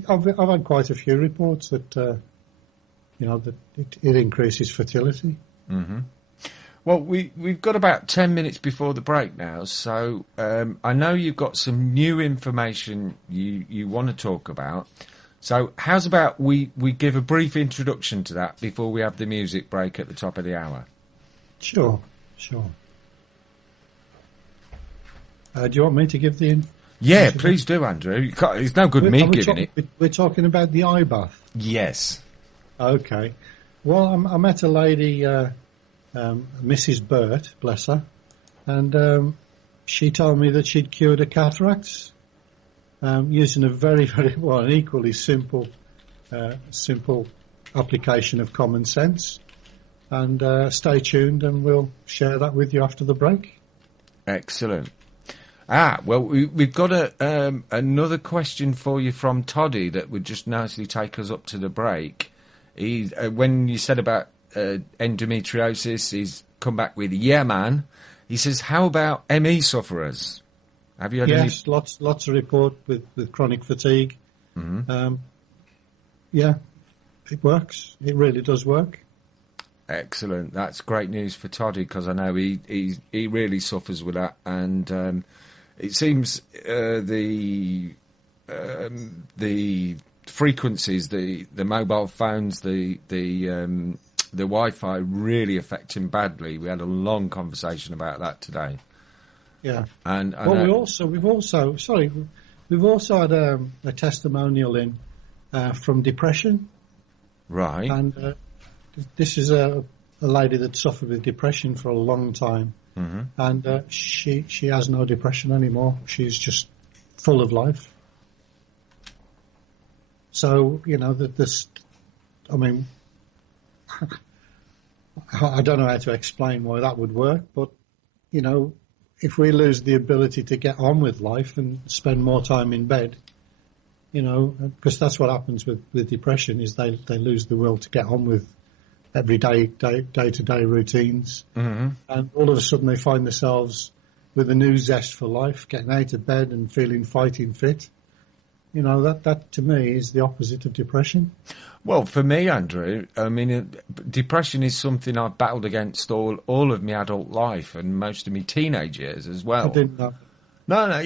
I've had quite a few reports that that it increases fertility. Mm-hmm. Well, we've got about 10 minutes before the break now, so I know you've got some new information you want to talk about. So how's about we give a brief introduction to that before we have the music break at the top of the hour? Sure. Do you want me to give the... Yeah, please do, Andrew. It's no good me giving it. We're talking about the eye bath. Yes. Okay. Well, I met a lady, Mrs. Burt, bless her, and she told me that she'd cured her cataracts using a very, very, well, an equally simple application of common sense. And stay tuned, and we'll share that with you after the break. Excellent. Well, we've got another question for you from Toddy that would just nicely take us up to the break. When you said about endometriosis, he's come back with, yeah, man. He says, how about ME sufferers? Have you had any? Yes, lots of report with chronic fatigue. Mm-hmm. Yeah, it works. It really does work. Excellent. That's great news for Toddy, because I know he really suffers with that, and it seems the frequencies, the mobile phones, the Wi-Fi really affect him badly. We had a long conversation about that today. Yeah. And we've also had a testimonial in from depression. Right. And this is a lady that suffered with depression for a long time, mm-hmm. and she has no depression anymore. She's just full of life. So I mean, I don't know how to explain why that would work, but if we lose the ability to get on with life and spend more time in bed, because that's what happens with depression, is they lose the will to get on with everyday day-to-day routines, mm-hmm. and all of a sudden they find themselves with a new zest for life, getting out of bed and feeling fighting fit. That to me is the opposite of depression. Well, for me, Andrew, I mean, depression is something I've battled against all of my adult life and most of my teenage years as well. I didn't know. No.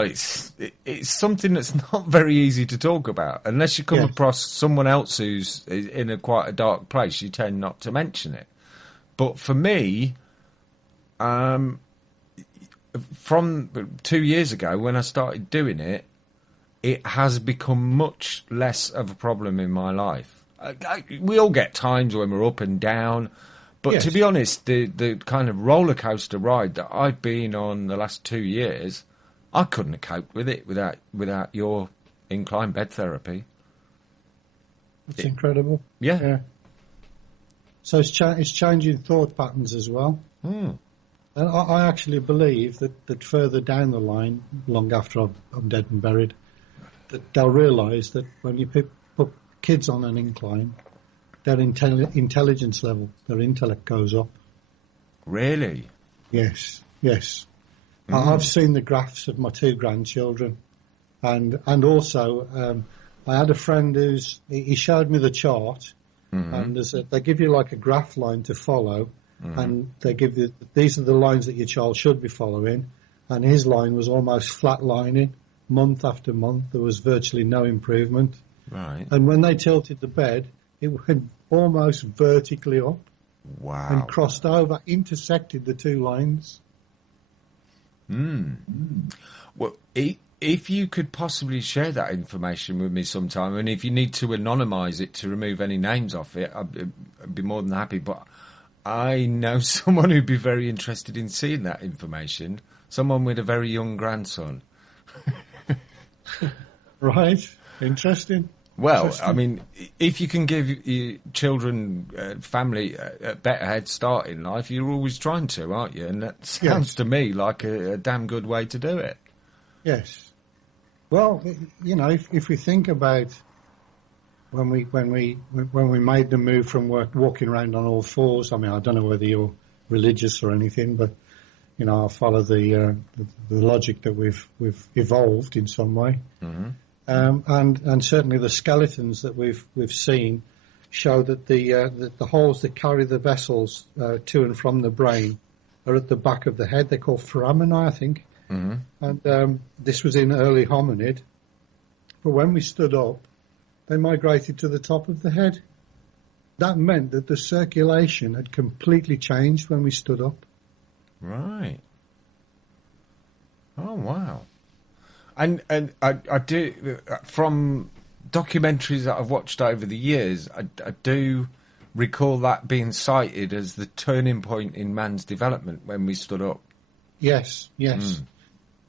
It's something that's not very easy to talk about unless you come Yes. across someone else who's in quite a dark place. You tend not to mention it. But for me, from 2 years ago when I started doing it, it has become much less of a problem in my life. We all get times when we're up and down. But Yes. to be honest, the kind of roller coaster ride that I've been on the last 2 years, I couldn't have coped with it without your incline bed therapy. It's incredible. Yeah. So it's changing thought patterns as well. Mm. And I actually believe that further down the line, long after I'm dead and buried, that they'll realise that when you put kids on an incline, their intelligence level, their intellect goes up. Really? Yes. Mm. I've seen the graphs of my 2 grandchildren, and also I had a friend he showed me the chart, Mm-hmm. and they give you like a graph line to follow, mm-hmm. and they give you, these are the lines that your child should be following, and his line was almost flatlining month after month. There was virtually no improvement. Right. And when they tilted the bed, it went almost vertically up. Wow. And crossed over, intersected the 2 lines. Well, if you could possibly share that information with me sometime, and if you need to anonymise it to remove any names off it, I'd be more than happy. But I know someone who'd be very interested in seeing that information, someone with a very young grandson. Right. Interesting. Well, I mean, if you can give your children, family, a better head start in life, you're always trying to, aren't you? And that sounds to me like a damn good way to do it. Yes. Well, if we think about when we made the move from walking around on all fours, I mean, I don't know whether you're religious or anything, but I follow the logic that we've evolved in some way. Mm-hmm. And certainly the skeletons that we've seen show that the holes that carry the vessels to and from the brain are at the back of the head. They're called foramina, I think. Mm-hmm. And this was in early hominid. But when we stood up, they migrated to the top of the head. That meant that the circulation had completely changed when we stood up. Right. Oh, wow. And I do, from documentaries that I've watched over the years, I do recall that being cited as the turning point in man's development when we stood up. Yes.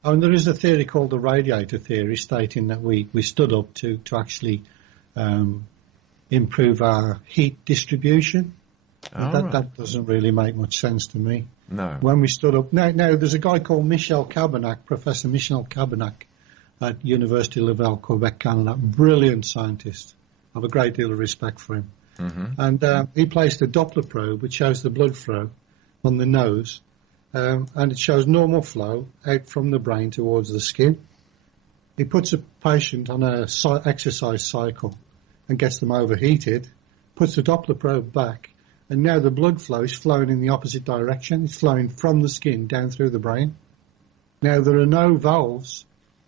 And there is a theory called the Radiator Theory, stating that we stood up to actually improve our heat distribution. That doesn't really make much sense to me. No. When we stood up, now there's a guy called Michel Cabernac, Professor Michel Cabernac, at University of Laval, Quebec, Canada. Brilliant scientist. I have a great deal of respect for him. Mm-hmm. And he placed a Doppler probe which shows the blood flow on the nose, and it shows normal flow out from the brain towards the skin. He puts a patient on a exercise cycle and gets them overheated, puts the Doppler probe back, and now the blood flow is flowing in the opposite direction. It's flowing from the skin down through the brain. Now, there are no valves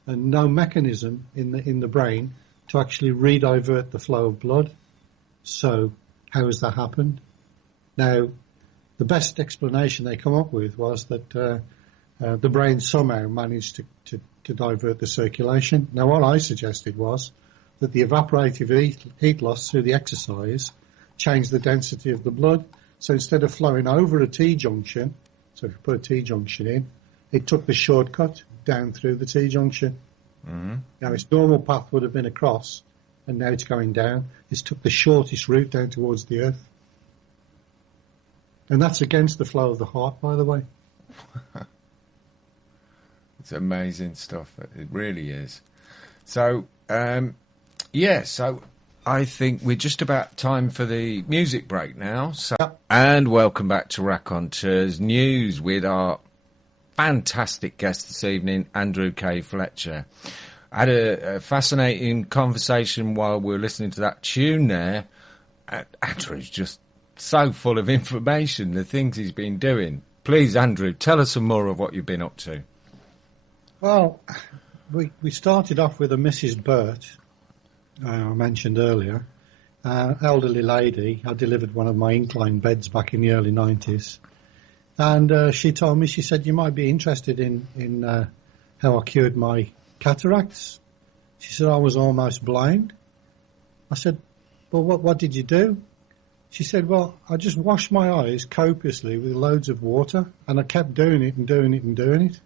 and no mechanism in the brain to actually redivert the flow of blood. So how has that happened? Now, the best explanation they come up with was that the brain somehow managed to divert the circulation. Now, what I suggested was that the evaporative heat loss through the exercise changed the density of the blood. So instead of flowing over a T-junction, so if you put a T-junction in, it took the shortcut down through the T-junction. Mm-hmm. Now, its normal path would have been across, and now it's going down. It's took the shortest route down towards the earth. And that's against the flow of the heart, by the way. It's amazing stuff. It really is. So, so I think we're just about time for the music break now. So, and welcome back to Raconteurs News with our fantastic guest this evening, Andrew K Fletcher. I had a fascinating conversation while we were listening to that tune there. Andrew's just so full of information, the things he's been doing. Please, Andrew, tell us some more of what you've been up to. Well, we started off with a Mrs. Burt, I mentioned earlier, elderly lady. I delivered one of my Incline beds back in the early 90s. And she told me, she said, you might be interested in how I cured my cataracts. She said, I was almost blind. I said, well, what did you do? She said, well, I just washed my eyes copiously with loads of water, and I kept doing it and doing it and doing it.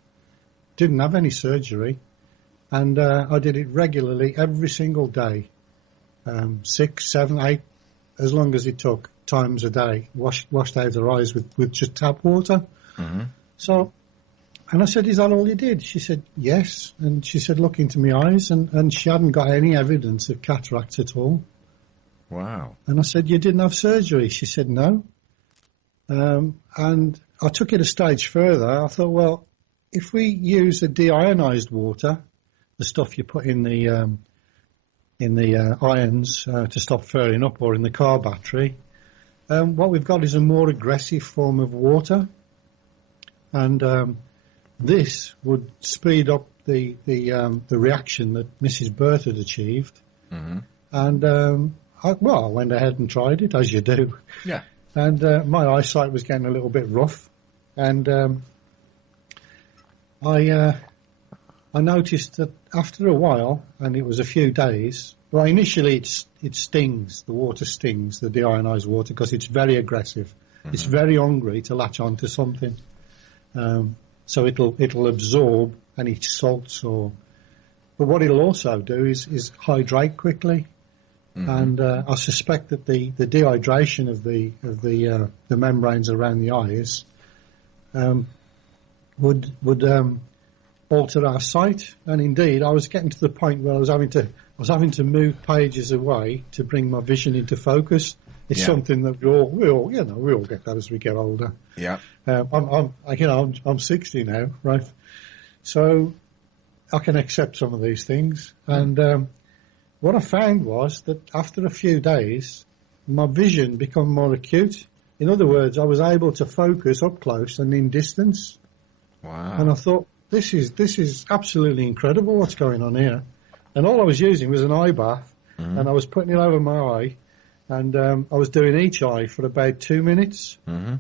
Didn't have any surgery. And I did it regularly every single day, 6, 7, 8, as long as it took, times a day, washed out her eyes with just tap water. Mm-hmm. So, and I said, is that all you did? She said, yes. And she said, look into my eyes, and she hadn't got any evidence of cataracts at all. Wow. And I said, you didn't have surgery? She said, no. And I took it a stage further. I thought, well, if we use the deionized water, the stuff you put in the irons to stop furring up, or in the car battery, what we've got is a more aggressive form of water. And this would speed up the reaction that Mrs. Burt had achieved. Mm-hmm. And I went ahead and tried it, as you do. Yeah. And my eyesight was getting a little bit rough. And I noticed that after a while, and it was a few days, well, initially it stings, the water stings, the deionized water, because it's very aggressive. Mm-hmm. It's very hungry to latch onto something. So it'll absorb any salts but what it'll also do is hydrate quickly. Mm-hmm. And I suspect that the dehydration of the membranes around the eyes would alter our sight. And indeed, I was getting to the point where I was having to move pages away to bring my vision into focus. It's something that we all get that as we get older. Yeah. I'm 60 now, right? So I can accept some of these things. And what I found was that after a few days, my vision became more acute. In other words, I was able to focus up close and in distance. Wow. And I thought, this is absolutely incredible what's going on here. And all I was using was an eye bath, and I was putting it over my eye, and I was doing each eye for about 2 minutes. Mm-hmm.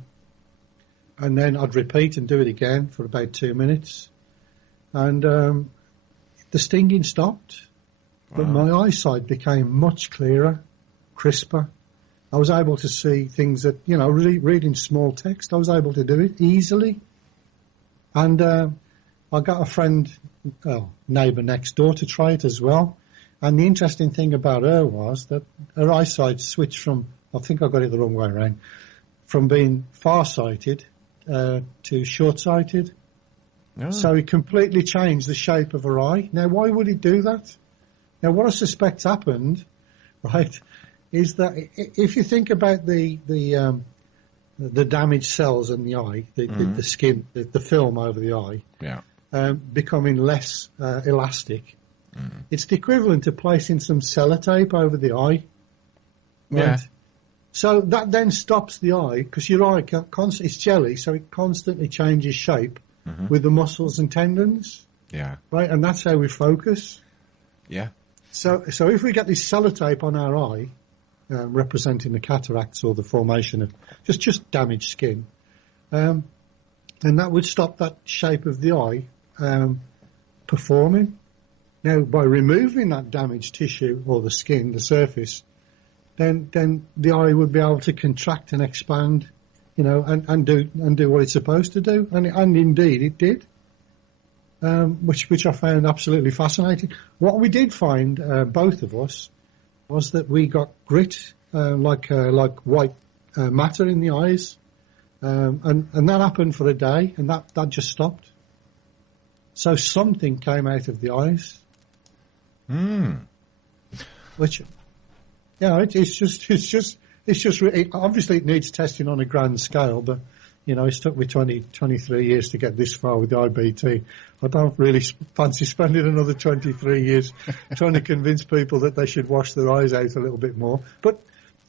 And then I'd repeat and do it again for about 2 minutes. And the stinging stopped. But my eyesight became much clearer, crisper. I was able to see things that, reading small text, I was able to do it easily. And I got a friend, neighbour next door to try it as well. And the interesting thing about her was that her eyesight switched from, I think I got it the wrong way around, from being far-sighted to short-sighted. Oh. So it completely changed the shape of her eye. Now, why would it do that? Now, what I suspect happened, right, is that if you think about the damaged cells in the eye, the skin, the film over the eye, becoming less elastic, it's the equivalent of placing some sellotape over the eye. Right? Yeah. So that then stops the eye, because your eye, it's jelly, so it constantly changes shape with the muscles and tendons. Yeah. Right, and that's how we focus. Yeah. So if we get this sellotape on our eye, representing the cataracts or the formation of just damaged skin, then that would stop that shape of the eye performing. Now, by removing that damaged tissue or the skin, the surface, then the eye would be able to contract and expand, and do what it's supposed to do, and indeed it did. Which I found absolutely fascinating. What we did find, both of us, was that we got grit, like white matter in the eyes, and that happened for a day, and that just stopped. So something came out of the eyes. Which, it's just obviously it needs testing on a grand scale, but. It's took me 23 years to get this far with the IBT. I don't really fancy spending another 23 years trying to convince people that they should wash their eyes out a little bit more. But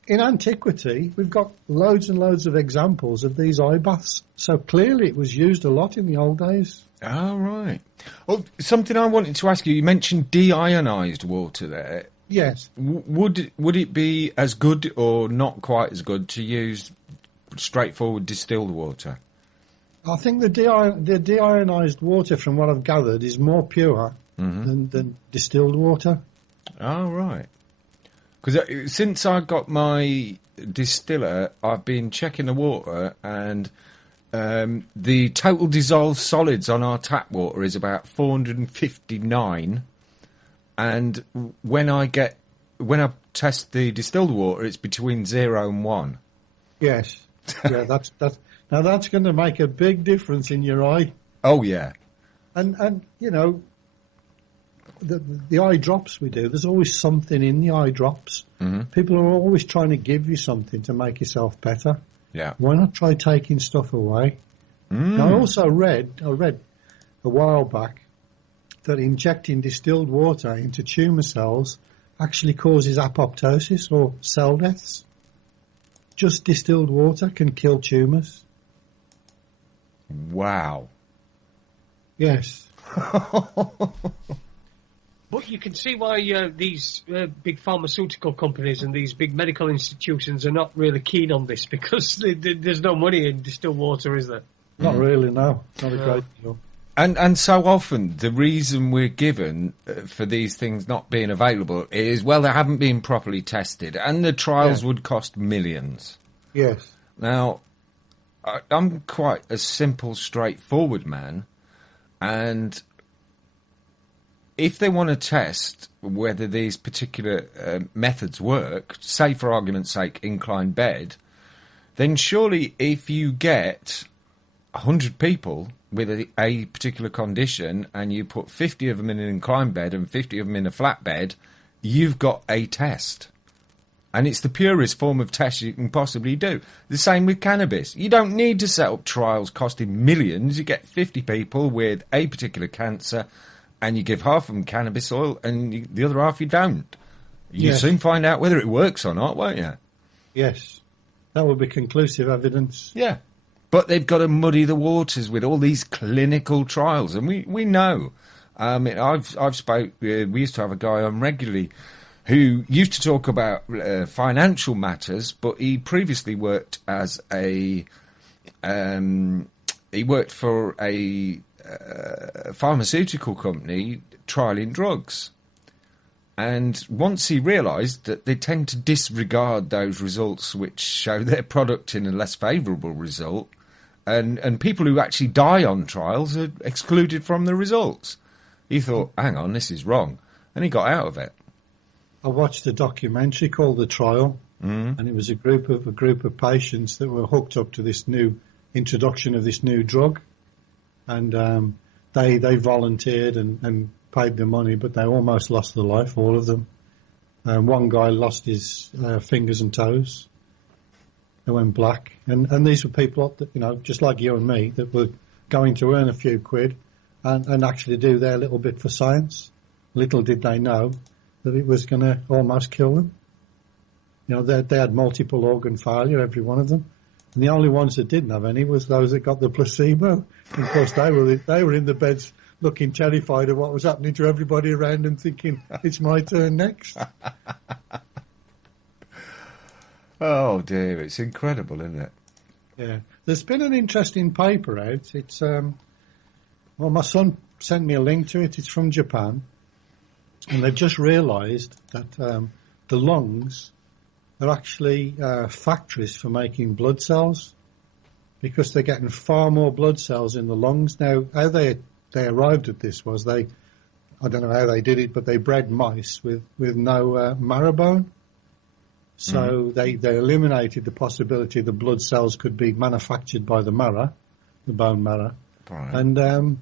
in antiquity, we've got loads and loads of examples of these eye baths. So clearly it was used a lot in the old days. Oh, right. Well, something I wanted to ask you, you mentioned deionised water there. Yes. Would it be as good or not quite as good to use straightforward distilled water? I think the deionised water, from what I've gathered, is more pure than distilled water. Oh, right. Because since I got my distiller, I've been checking the water, and the total dissolved solids on our tap water is about 459, and when I test the distilled water, it's between 0 and 1. Yes. Yeah, that's going to make a big difference in your eye. Oh yeah, and the eye drops we do. There's always something in the eye drops. People are always trying to give you something to make yourself better. Yeah. Why not try taking stuff away? Now, I also read a while back that injecting distilled water into tumour cells actually causes apoptosis or cell deaths. Just distilled water can kill tumours. Wow. Yes. But you can see why these big pharmaceutical companies and these big medical institutions are not really keen on this, because there's no money in distilled water, is there? Not really, no. Not a great deal. And so often the reason we're given for these things not being available is, well, they haven't been properly tested, and the trials would cost millions. Yes. Now, I'm quite a simple, straightforward man, and if they want to test whether these particular methods work, say for argument's sake, inclined bed, then surely if you get 100 people with a particular condition and you put 50 of them in an inclined bed and 50 of them in a flat bed, you've got a test. And it's the purest form of test you can possibly do. The same with cannabis. You don't need to set up trials costing millions. You get 50 people with a particular cancer and you give half of them cannabis oil and the other half you don't. You soon find out whether it works or not, won't you? Yes. That would be conclusive evidence. Yeah. But they've got to muddy the waters with all these clinical trials, and we know. I've spoke. We used to have a guy on regularly who used to talk about financial matters, but he previously worked as he worked for a pharmaceutical company trialing drugs. And once he realised that they tend to disregard those results which show their product in a less favourable result, and people who actually die on trials are excluded from the results. He thought, hang on, this is wrong, and he got out of it. I watched a documentary called The Trial, and it was a group of patients that were hooked up to this new introduction of this new drug, and they volunteered and paid the money, but they almost lost their life, all of them. One guy lost his fingers and toes. They went black, and these were people that, you know, just like you and me, that were going to earn a few quid and actually do their little bit for science. Little did they know that it was going to almost kill them. You know, they had multiple organ failure, every one of them. And the only ones that didn't have any was those that got the placebo. And of course, they were in the beds looking terrified of what was happening to everybody around and thinking, it's my turn next. Oh, dear, it's incredible, isn't it? Yeah. There's been an interesting paper out. It's, well, my son sent me a link to it. It's from Japan. And they've just realised that the lungs are actually factories for making blood cells, because they're getting far more blood cells in the lungs. Now, how they arrived at this was I don't know how they did it, but they bred mice with no marrow bone. So they eliminated the possibility the blood cells could be manufactured by the marrow, the bone marrow. Right. And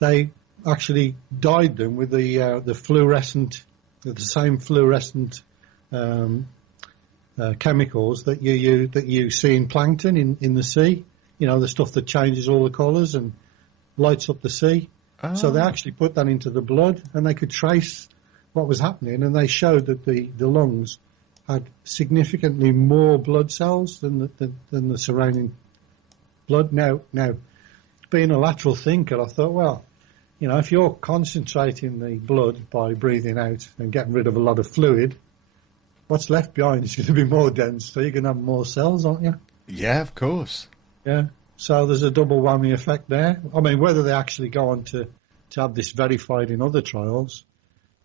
they actually dyed them with the same fluorescent chemicals that you see in plankton in the sea. You know, the stuff that changes all the colours and lights up the sea. Oh. So they actually put that into the blood, and they could trace what was happening, and they showed that the lungs had significantly more blood cells than the surrounding blood. Now, being a lateral thinker, I thought, well, you know, if you're concentrating the blood by breathing out and getting rid of a lot of fluid, what's left behind is going to be more dense, so you're going to have more cells, aren't you? Yeah, of course. Yeah. So there's a double whammy effect there. I mean, whether they actually go on to have this verified in other trials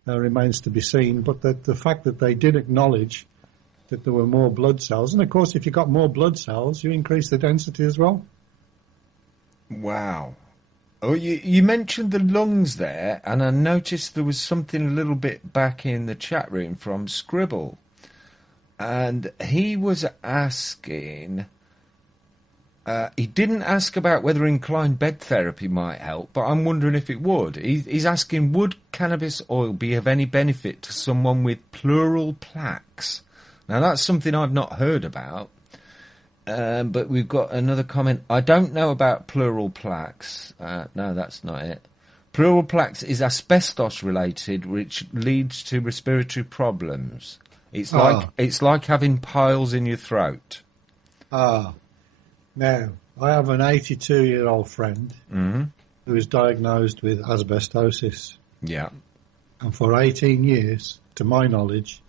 remains to be seen. But the fact that they did acknowledge that there were more blood cells, and of course, if you've got more blood cells, you increase the density as well. Wow. Oh, you mentioned the lungs there, and I noticed there was something a little bit back in the chat room from Scribble. And he was asking, he didn't ask about whether inclined bed therapy might help, but I'm wondering if it would. He's asking, would cannabis oil be of any benefit to someone with pleural plaques? Now, that's something I've not heard about. But we've got another comment. I don't know about pleural plaques. No, that's not it. Pleural plaques is asbestos related, which leads to respiratory problems. It's like having piles in your throat. Now, I have an 82-year-old friend who was diagnosed with asbestosis. Yeah. And for 18 years, to my knowledge,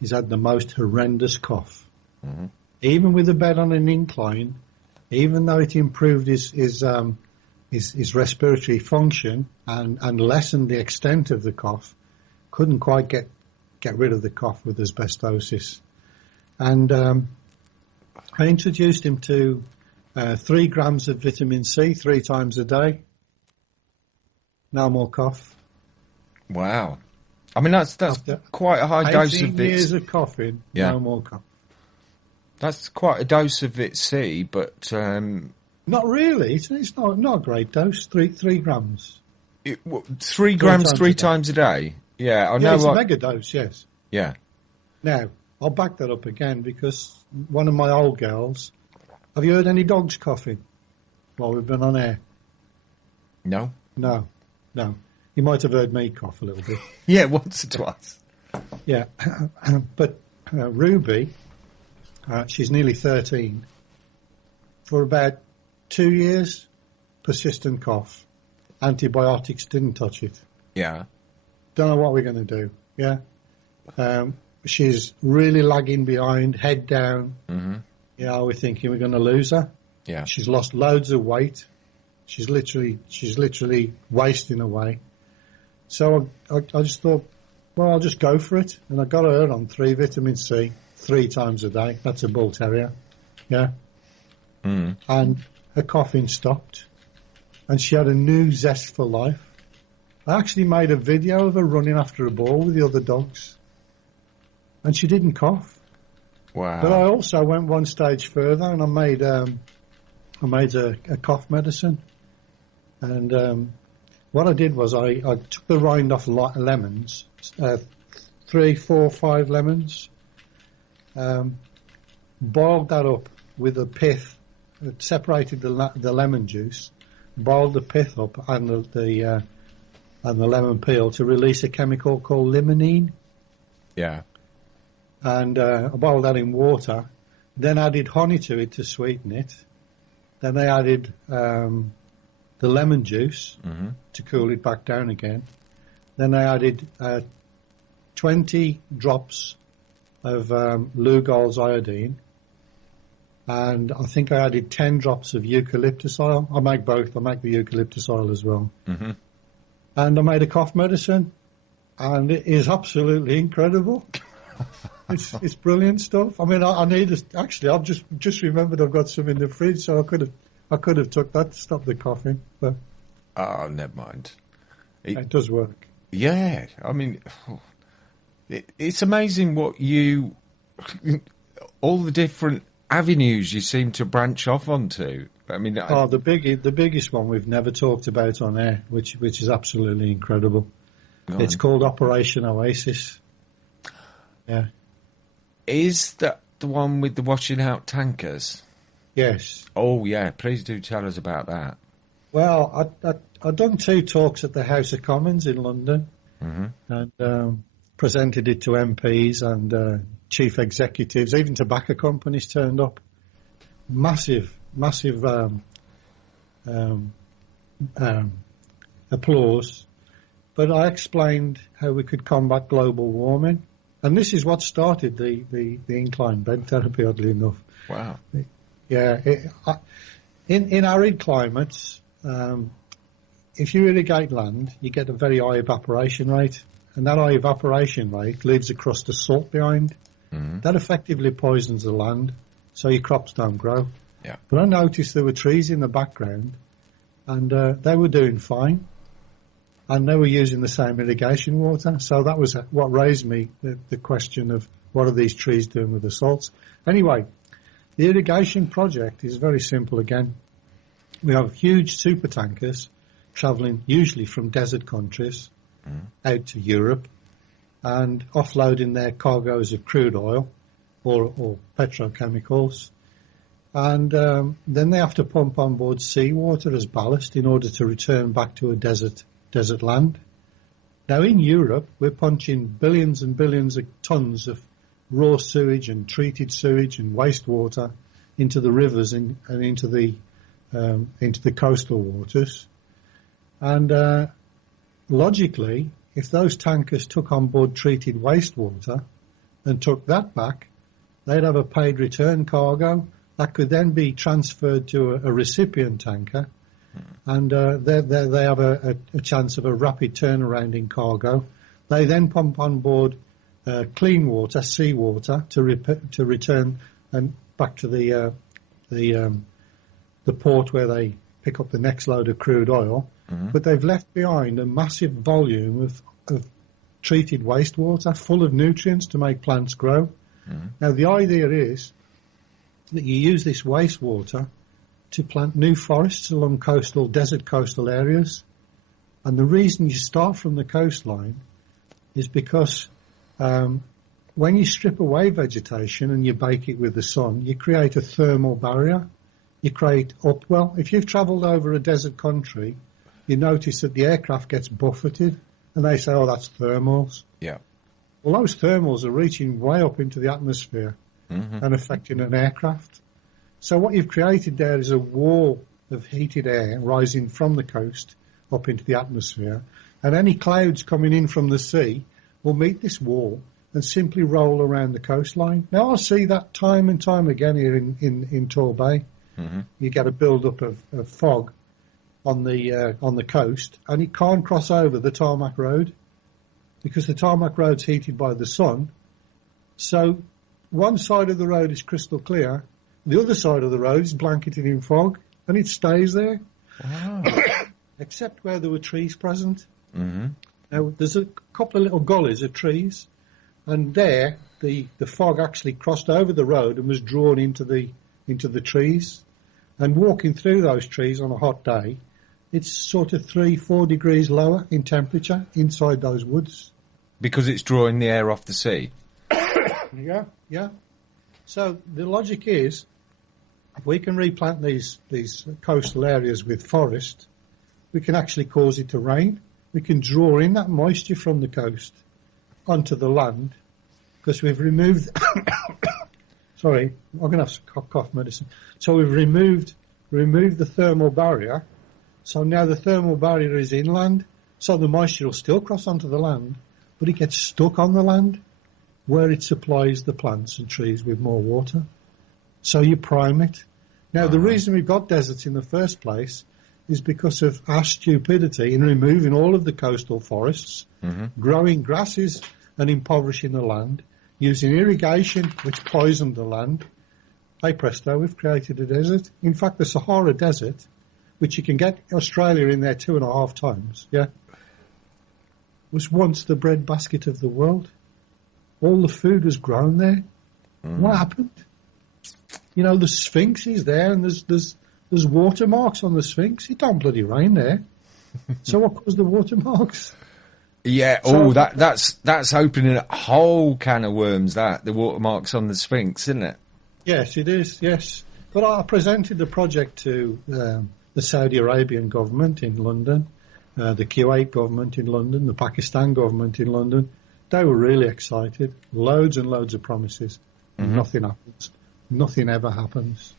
he's had the most horrendous cough. Mm-hmm. Even with the bed on an incline, even though it improved his respiratory function and lessened the extent of the cough, couldn't quite get rid of the cough with asbestosis. And I introduced him to 3 grams of vitamin C 3 times a day. No more cough. Wow. I mean, that's quite a high dose of 18 years of coughing, no more cough. That's quite a dose of Vit C, but... not really. It's not a great dose, 3 grams. 3 grams 3 times a day? Yeah, I know. It's a mega dose, yes. Yeah. Now, I'll back that up again, because one of my old girls... Have you heard any dogs coughing while we've been on air? No. No. You might have heard me cough a little bit. Yeah, once or twice. Yeah. But Ruby... she's nearly 13. For about 2 years, persistent cough. Antibiotics didn't touch it. Yeah. Don't know what we're going to do. Yeah. She's really lagging behind, head down. Mm-hmm. Yeah, we're thinking we're going to lose her. Yeah. She's lost loads of weight. She's literally wasting away. So I just thought, well, I'll just go for it. And I got her on 3 vitamin C. 3 times a day. That's a bull terrier. Yeah. Mm. And her coughing stopped, and she had a new zest for life. I actually made a video of her running after a ball with the other dogs, and she didn't cough. Wow. But I also went one stage further, and I made a cough medicine. And what I did was I took the rind off lemons, 3, 4, 5 lemons, boiled that up with the pith, separated the lemon juice, boiled the pith up and the lemon peel to release a chemical called limonene. Yeah. And I boiled that in water, then added honey to it to sweeten it. Then I added the lemon juice to cool it back down again. Then I added 20 drops of Lugol's iodine, and I think I added 10 drops of eucalyptus oil. I make both. I make the eucalyptus oil as well. Mm-hmm. And I made a cough medicine, and it is absolutely incredible. It's brilliant stuff. I mean, I need to, actually. I've just remembered I've got some in the fridge, so I could have took that to stop the coughing. But oh, never mind. It does work. Yeah, I mean, it's amazing what all the different avenues you seem to branch off onto. I mean, the biggest one we've never talked about on air, which is absolutely incredible. It's called Operation Oasis. Yeah. Is that the one with the washing out tankers? Yes. Oh, yeah. Please do tell us about that. Well, I've done 2 talks at the House of Commons in London, and presented it to MPs and chief executives. Even tobacco companies turned up. Massive applause. But I explained how we could combat global warming. And this is what started the incline bed therapy, oddly enough. Wow. Yeah. In arid climates, if you irrigate land, you get a very high evaporation rate. And that high evaporation rate leaves a crust of salt behind. Mm-hmm. That effectively poisons the land, so your crops don't grow. Yeah. But I noticed there were trees in the background, and they were doing fine. And they were using the same irrigation water. So that was what raised me the question of what are these trees doing with the salts. Anyway, the irrigation project is very simple again. We have huge super tankers travelling usually from desert countries out to Europe and offloading their cargoes of crude oil or petrochemicals. And then they have to pump on board seawater as ballast in order to return back to a desert land. Now in Europe, we're punching billions and billions of tons of raw sewage and treated sewage and wastewater into the rivers and into the coastal waters. And logically, if those tankers took on board treated wastewater and took that back, they'd have a paid return cargo that could then be transferred to a recipient tanker. And they have a chance of a rapid turnaround in cargo. They then pump on board clean water, seawater, to return and back to the port where they pick up the next load of crude oil. Mm-hmm. But they've left behind a massive volume of treated wastewater full of nutrients to make plants grow. Mm-hmm. Now the idea is that you use this wastewater to plant new forests along desert coastal areas. And the reason you start from the coastline is because when you strip away vegetation and you bake it with the sun, you create a thermal barrier. You create upwell. If you've travelled over a desert country, you notice that the aircraft gets buffeted and they say, oh, that's thermals. Yeah. Well, those thermals are reaching way up into the atmosphere and affecting an aircraft. So what you've created there is a wall of heated air rising from the coast up into the atmosphere, and any clouds coming in from the sea will meet this wall and simply roll around the coastline. Now, I see that time and time again here in Torbay. Mm-hmm. You get a build-up of fog on the coast, and it can't cross over the tarmac road because the tarmac road's heated by the sun. So one side of the road is crystal clear, the other side of the road is blanketed in fog. and it stays there. Wow. Except where there were trees present. Mm-hmm. Now, there's a couple of little gullies of trees, and there the fog actually crossed over the road and was drawn into the trees. And walking through those trees on a hot day, it's sort of 3-4 degrees lower in temperature inside those woods. Because it's drawing the air off the sea. Yeah. So the logic is, if we can replant these coastal areas with forest, we can actually cause it to rain. We can draw in that moisture from the coast onto the land, because we've removed... Sorry, I'm going to have some cough medicine. So we've removed the thermal barrier. So now the thermal barrier is inland, so the moisture will still cross onto the land, but it gets stuck on the land where it supplies the plants and trees with more water. So you prime it. Now, the reason we've got deserts in the first place is because of our stupidity in removing all of the coastal forests, growing grasses and impoverishing the land, using irrigation, which poisoned the land. Hey presto, we've created a desert. In fact, the Sahara Desert, which you can get Australia in there 2.5 times, was once the breadbasket of the world. All the food was grown there. What happened? You know, the Sphinx is there, and there's watermarks on the Sphinx. It don't bloody rain there. So what caused the watermarks? Yeah. So, that's opening a whole can of worms. The watermarks on the Sphinx, isn't it? Yes, it is. Yes, but I presented the project to the Saudi Arabian government in London, the Kuwait government in London, the Pakistan government in London. They were really excited. Loads and loads of promises. Nothing happens. Nothing ever happens.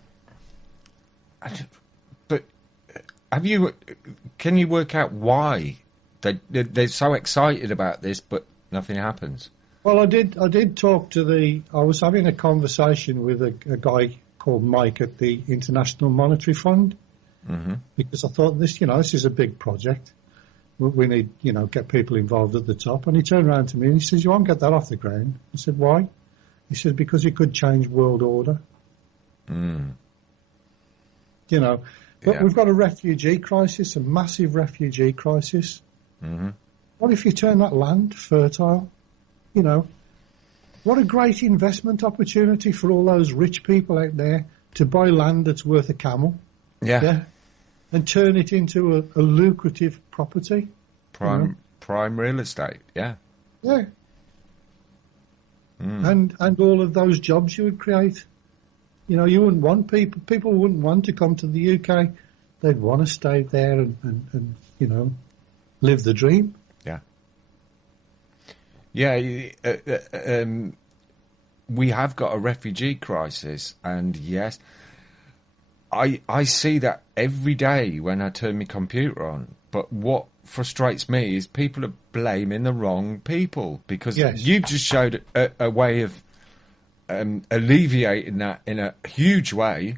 But can you work out why they're so excited about this, but nothing happens? Well, I did talk to I was having a conversation with a guy called Mike at the International Monetary Fund, because I thought this is a big project. We need, get people involved at the top. And he turned around to me and he says, "You won't get that off the ground." I said, "Why?" He said, "Because it could change world order." But we've got a refugee crisis, a massive refugee crisis. What if you turn that land fertile? What a great investment opportunity for all those rich people out there to buy land that's worth a camel. Yeah. And turn it into a lucrative property. Prime real estate, yeah. Yeah. And all of those jobs you would create. You wouldn't want people wouldn't want to come to the UK. They'd want to stay there and live the dream. Yeah. Yeah, we have got a refugee crisis, and yes, I see that every day when I turn my computer on. But what frustrates me is people are blaming the wrong people, because you've just showed a way of alleviating that in a huge way.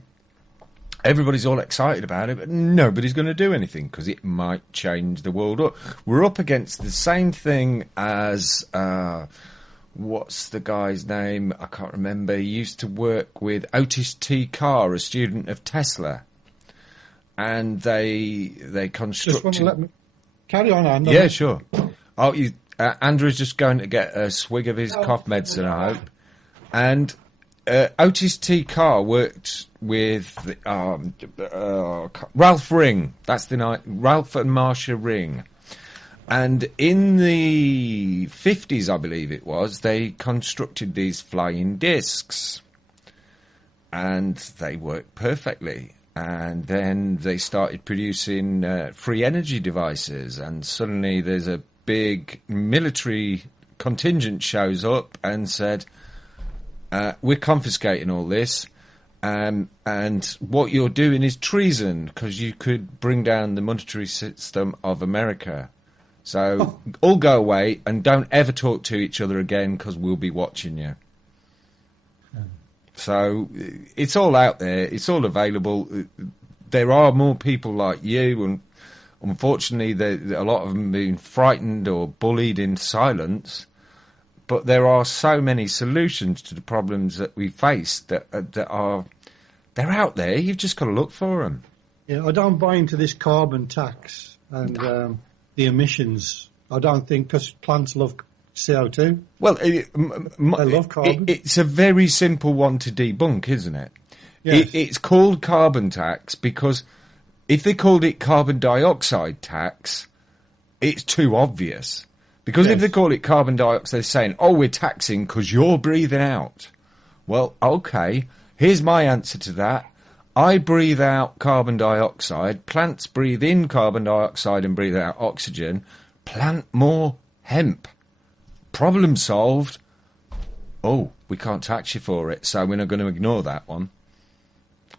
Everybody's all excited about it, but nobody's going to do anything because it might change the world. We're up against the same thing as... what's the guy's name? I can't remember. He used to work with Otis T. Carr, a student of Tesla. And they constructed... Just want to let me... Carry on, Andrew. Yeah, sure. Andrew's just going to get a swig of his cough medicine, I hope. And Otis T. Carr worked with Ralph Ring. That's the night. Ralph and Marcia Ring. And in the 50s, I believe it was, they constructed these flying discs. And they worked perfectly. And then they started producing free energy devices. And suddenly there's a big military contingent shows up and said, we're confiscating all this. And what you're doing is treason, because you could bring down the monetary system of America. So all go away and don't ever talk to each other again, because we'll be watching you. So it's all out there. It's all available. There are more people like you, and unfortunately, a lot of them have been frightened or bullied in silence. But there are so many solutions to the problems that we face that are they're out there. You've just got to look for them. Yeah, I don't buy into this carbon tax and the emissions. I don't think, because plants love CO2. Well, They love carbon. it's a very simple one to debunk, isn't it? Yes. It's called carbon tax because if they called it carbon dioxide tax, it's too obvious. Because if Yes. they call it carbon dioxide, they're saying, oh, we're taxing because you're breathing out. Well, okay, here's my answer to that. I breathe out carbon dioxide, plants breathe in carbon dioxide and breathe out oxygen. Plant more hemp. Problem solved. Oh, we can't tax you for it, so we're not going to ignore that one.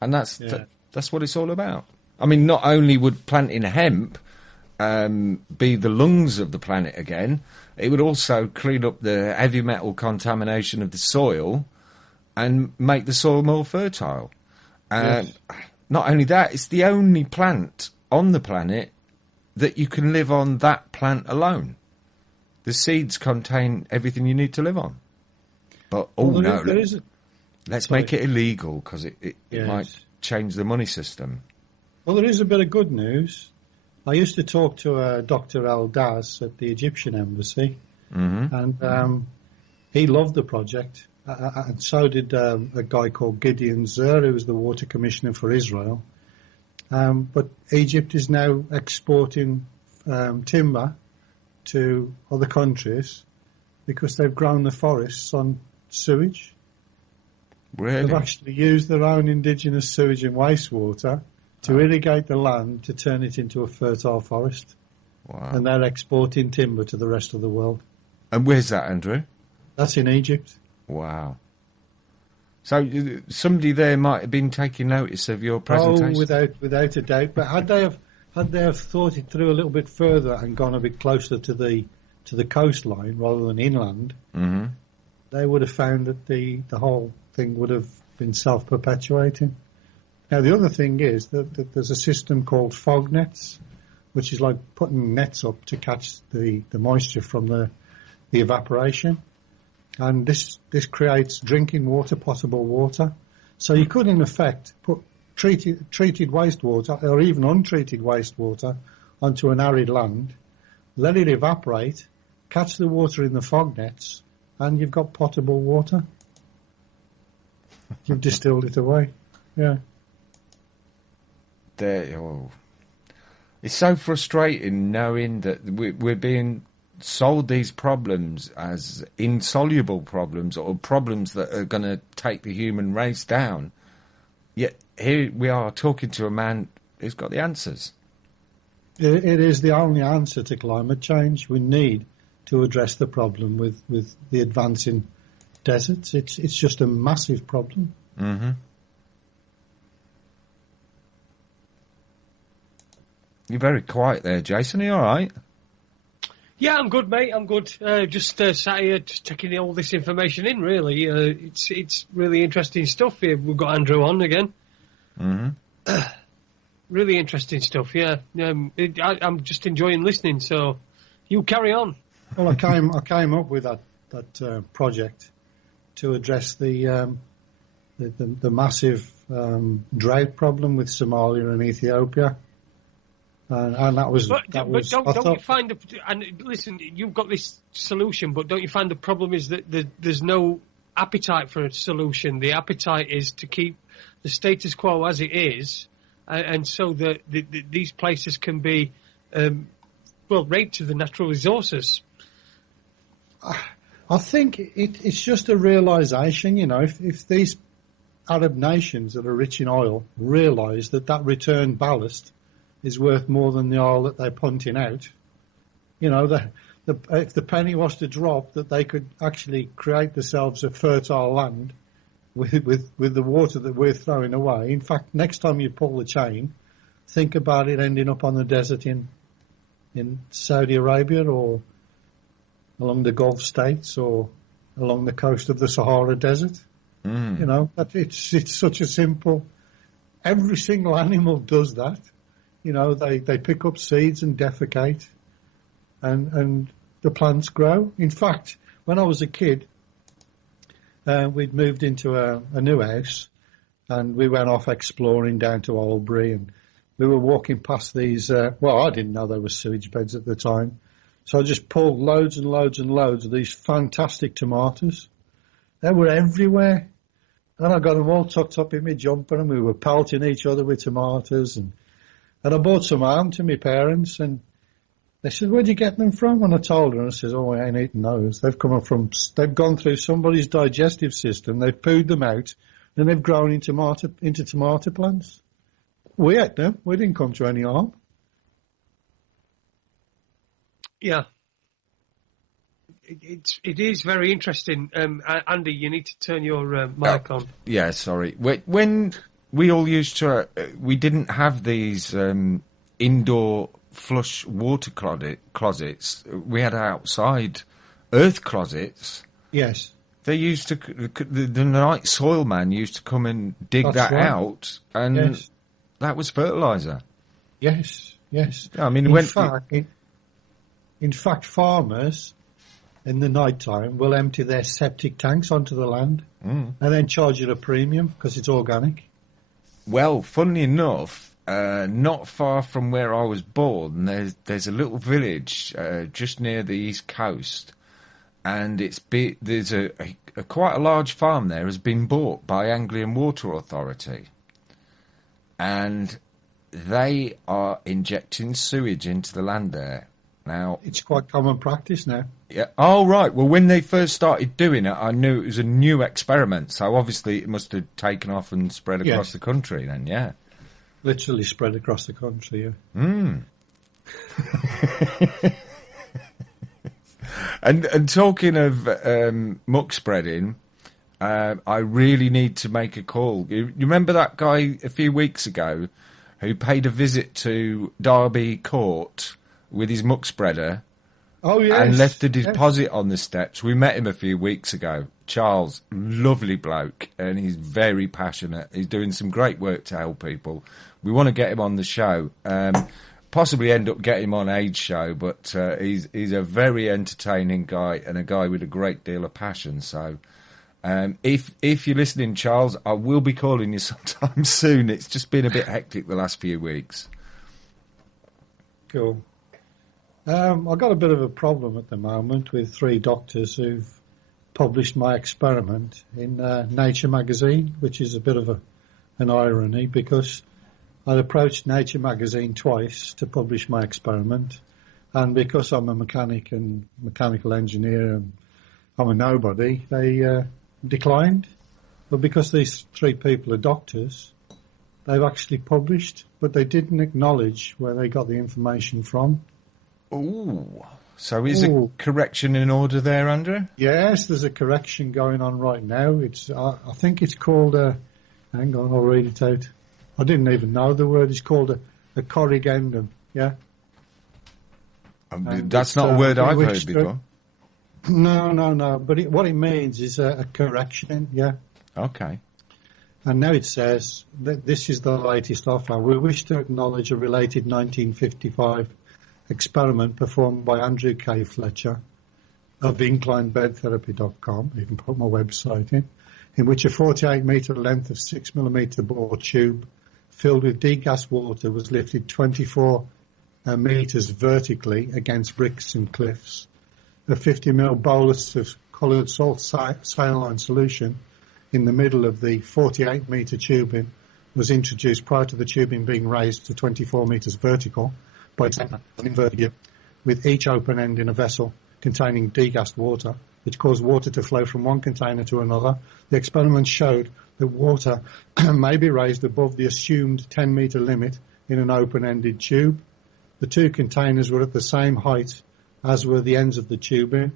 And that's what it's all about. I mean, not only would planting hemp be the lungs of the planet again, it would also clean up the heavy metal contamination of the soil and make the soil more fertile. Not only that, it's the only plant on the planet that you can live on that plant alone. The seeds contain everything you need to live on. But, let's make it illegal because it might change the money system. Well, there is a bit of good news. I used to talk to Dr. Al-Daz at the Egyptian embassy, and he loved the project. And so did a guy called Gideon Zer, who was the water commissioner for Israel. But Egypt is now exporting timber to other countries because they've grown the forests on sewage. Really? They've actually used their own indigenous sewage and wastewater to irrigate the land to turn it into a fertile forest. Wow. And they're exporting timber to the rest of the world. And where's that, Andrew? That's in Egypt. Wow. So somebody there might have been taking notice of your presentation. Oh, without a doubt. But had they have thought it through a little bit further and gone a bit closer to the coastline rather than inland, they would have found that the whole thing would have been self-perpetuating. Now, the other thing is that there's a system called fog nets, which is like putting nets up to catch the moisture from the evaporation. And this creates drinking water, potable water. So you could, in effect, put treated wastewater or even untreated wastewater onto an arid land, let it evaporate, catch the water in the fog nets, and you've got potable water. You've distilled it away. Yeah. It's so frustrating knowing that we're being sold these problems as insoluble problems or problems that are going to take the human race down. Yet here we are talking to a man who's got the answers. It is the only answer to climate change. We need to address the problem with the advancing deserts. It's just a massive problem. Mm-hmm. You're very quiet there, Jason. Are you all right? Yeah, I'm good, mate. I'm good. Just sat here, just taking all this information in. Really, it's really interesting stuff here. We've got Andrew on again. Mm-hmm. Really interesting stuff. Yeah, I'm just enjoying listening. So, you carry on. Well, I came up with that project to address the massive drought problem with Somalia and Ethiopia. And that was. But don't you find and listen, you've got this solution, but don't you find the problem is that there's no appetite for a solution? The appetite is to keep the status quo as it is, and so that these places can be, raped to the natural resources. I think it's just a realisation, if these Arab nations that are rich in oil realise that return ballast is worth more than the oil that they're punting out. If the penny was to drop, that they could actually create themselves a fertile land with the water that we're throwing away. In fact, next time you pull the chain, think about it ending up on the desert in Saudi Arabia or along the Gulf states or along the coast of the Sahara Desert. It's such a simple. Every single animal does that. They pick up seeds and defecate, and the plants grow. In fact, when I was a kid, we'd moved into a new house, and we went off exploring down to Albury, and we were walking past these, well, I didn't know they were sewage beds at the time. So I just pulled loads and loads and loads of these fantastic tomatoes. They were everywhere. And I got them all tucked up in my jumper, and we were pelting each other with tomatoes. And I brought some home to my parents, and they said, "Where'd you get them from?" And I told her, and I said, "Oh, I ain't eating those. They've they've gone through somebody's digestive system. They've pooed them out, and they've grown into tomato plants. We ate them. We didn't come to any harm." Yeah. It is very interesting. Andy, you need to turn your mic on. Yeah, sorry. When we all used to, we didn't have these indoor flush water closets. We had outside earth closets. Yes. They used to, the night soil man used to come and dig That's that right. out, and Yes. that was fertilizer. Yes. Yes. I mean, In fact, farmers in the night time will empty their septic tanks onto the land and then charge it a premium because it's organic. Well, funnily enough, not far from where I was born, there's a little village just near the east coast, and there's a quite a large farm there has been bought by Anglian Water Authority, and they are injecting sewage into the land there. Now, It's quite common practice now. yeah. Oh, right. Well, when they first started doing it, I knew it was a new experiment. So obviously it must have taken off and spread across Yes. the country then, yeah. Literally spread across the country, yeah. And talking of muck spreading, I really need to make a call. You remember that guy a few weeks ago who paid a visit to Derby Court with his muck spreader Oh, yes. and left a yes. deposit on the steps? We met him a few weeks ago. Charles, lovely bloke, and he's very passionate. He's doing some great work to help people. We want to get him on the show. Possibly end up getting him on Aid's show, but he's a very entertaining guy and a guy with a great deal of passion. So if you're listening, Charles, I will be calling you sometime soon. It's just been a bit hectic the last few weeks. Cool. I've got a bit of a problem at the moment with 3 doctors who've published my experiment in Nature magazine, which is a bit of an irony because I'd approached Nature magazine twice to publish my experiment, and because I'm a mechanic and mechanical engineer and I'm a nobody, they declined. But because these 3 people are doctors, they've actually published, but they didn't acknowledge where they got the information from. Ooh. So is a correction in order there, Andrew? Yes, there's a correction going on right now. It's I think it's called a... Hang on, I'll read it out. I didn't even know the word. It's called a corrigendum, yeah? That's not a word I've heard before. No. But what it means is a correction, yeah? Okay. And now it says that this is the latest offer. We wish to acknowledge a related 1955 experiment performed by Andrew K Fletcher of InclineBedTherapy.com. You can put my website in which a 48-metre length of 6mm bore tube filled with degassed water was lifted 24 metres vertically against bricks and cliffs. A 50ml bolus of coloured salt saline solution in the middle of the 48-metre tubing was introduced prior to the tubing being raised to 24 metres vertical by inverted with each open end in a vessel containing degassed water, which caused water to flow from one container to another. The experiment showed that water may be raised above the assumed 10-metre limit in an open-ended tube. The 2 containers were at the same height as were the ends of the tubing.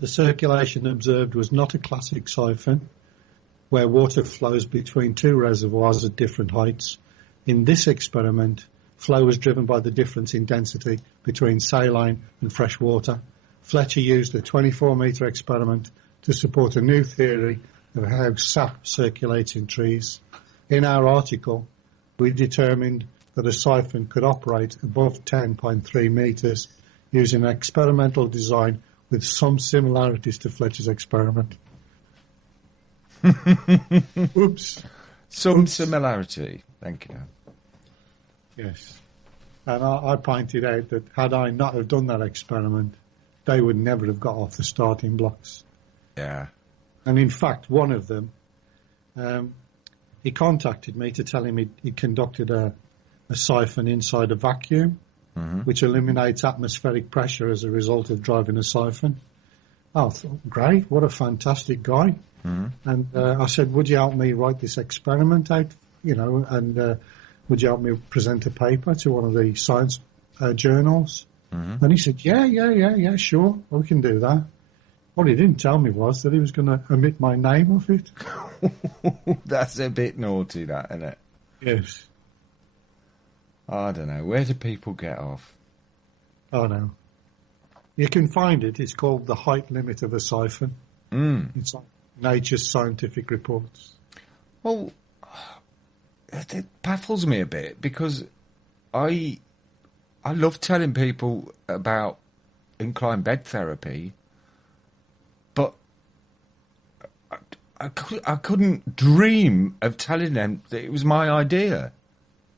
The circulation observed was not a classic siphon, where water flows between 2 reservoirs at different heights. In this experiment, flow was driven by the difference in density between saline and fresh water. Fletcher used a 24-metre experiment to support a new theory of how sap circulates in trees. In our article, we determined that a siphon could operate above 10.3 metres using an experimental design with some similarities to Fletcher's experiment. Oops. Some similarity. Thank you. Yes. And I pointed out that had I not have done that experiment, they would never have got off the starting blocks. Yeah. And in fact, one of them, he contacted me to tell him he conducted a siphon inside a vacuum, which eliminates atmospheric pressure as a result of driving a siphon. I thought, great, what a fantastic guy. And I said, would you help me write this experiment out, and would you help me present a paper to one of the science journals? And he said, yeah, sure, we can do that. What he didn't tell me was that he was going to omit my name off it. That's a bit naughty, that, isn't it? Yes. I don't know. Where do people get off? Oh, no. You can find it. It's called The Height Limit of a Siphon. It's on Nature's Scientific Reports. Well, it baffles me a bit because I love telling people about incline bed therapy, but I couldn't dream of telling them that it was my idea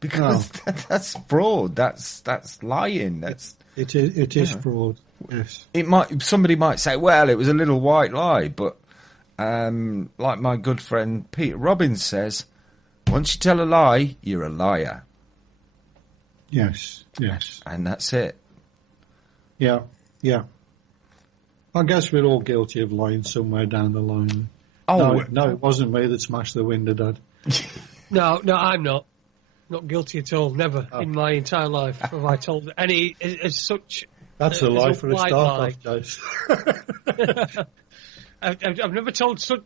because that's fraud. That's lying. It is fraud. Yes. Somebody might say, well, it was a little white lie, but like my good friend Peter Robbins says, once you tell a lie, you're a liar. Yes. And that's it. Yeah. I guess we're all guilty of lying somewhere down the line. Oh, no, it wasn't me that smashed the window, Dad. No, I'm not. Not guilty at all. Never in my entire life have I told any as such. That's a lie for a start off, Dave. I've never told so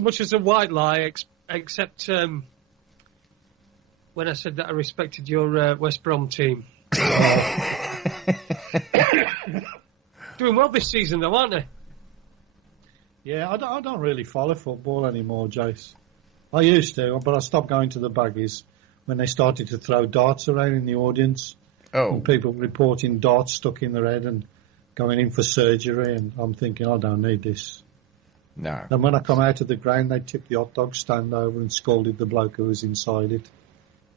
much as a white lie, except when I said that I respected your West Brom team. Doing well this season, though, aren't they? Yeah, I don't really follow football anymore, Jace. I used to, but I stopped going to the buggies when they started to throw darts around in the audience. Oh. And people reporting darts stuck in their head and going in for surgery, and I'm thinking, I don't need this. No. And when I come out of the ground, they tipped the hot dog stand over and scolded the bloke who was inside it.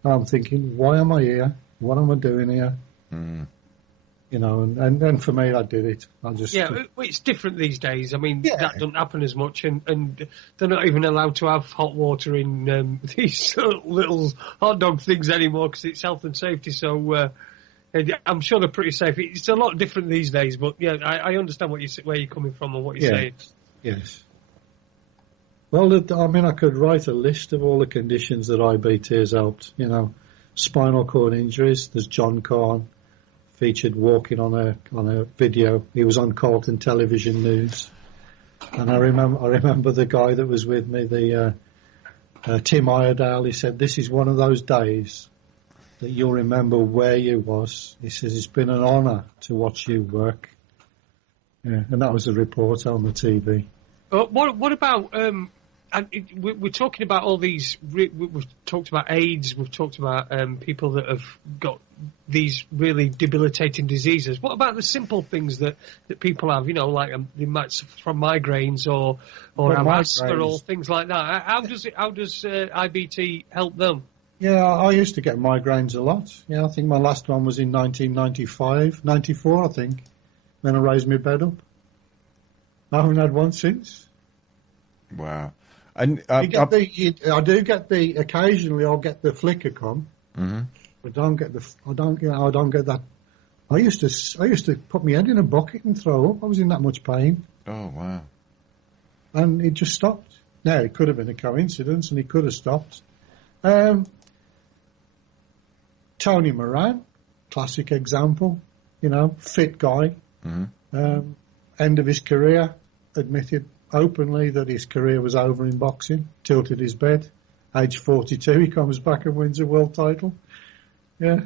And I'm thinking, why am I here? What am I doing here? And for me, I did it. It's different these days. I mean, that doesn't happen as much, and they're not even allowed to have hot water in these little hot dog things anymore because it's health and safety. So I'm sure they're pretty safe. It's a lot different these days, but yeah, I understand where you're coming from and what you're saying. Yes. Well, I could write a list of all the conditions that IBT has helped. Spinal cord injuries. There's John Kahn, featured walking on a video. He was on Carlton Television News, and I remember the guy that was with me, the Tim Iredale. He said, "This is one of those days that you'll remember where you was." He says, "It's been an honour to watch you work." Yeah, and that was a report on the TV. What about? We're talking about all these. We've talked about AIDS. We've talked about people that have got these really debilitating diseases. What about the simple things that people have? Like they might suffer from migraines or have asthma or things like that. How does IBT help them? Yeah, I used to get migraines a lot. Yeah, I think my last one was in 1995, 94, I think, when I raised my bed up. I haven't had one since. Wow. And I do get occasionally I'll get the flicker come, but I don't get that. I used to put my head in a bucket and throw up. I was in that much pain. Oh wow! And it just stopped. Now it could have been a coincidence, and it could have stopped. Tony Moran, classic example. Fit guy. End of his career, admitted openly that his career was over in boxing, tilted his bed. Age 42, he comes back and wins a world title. Yeah.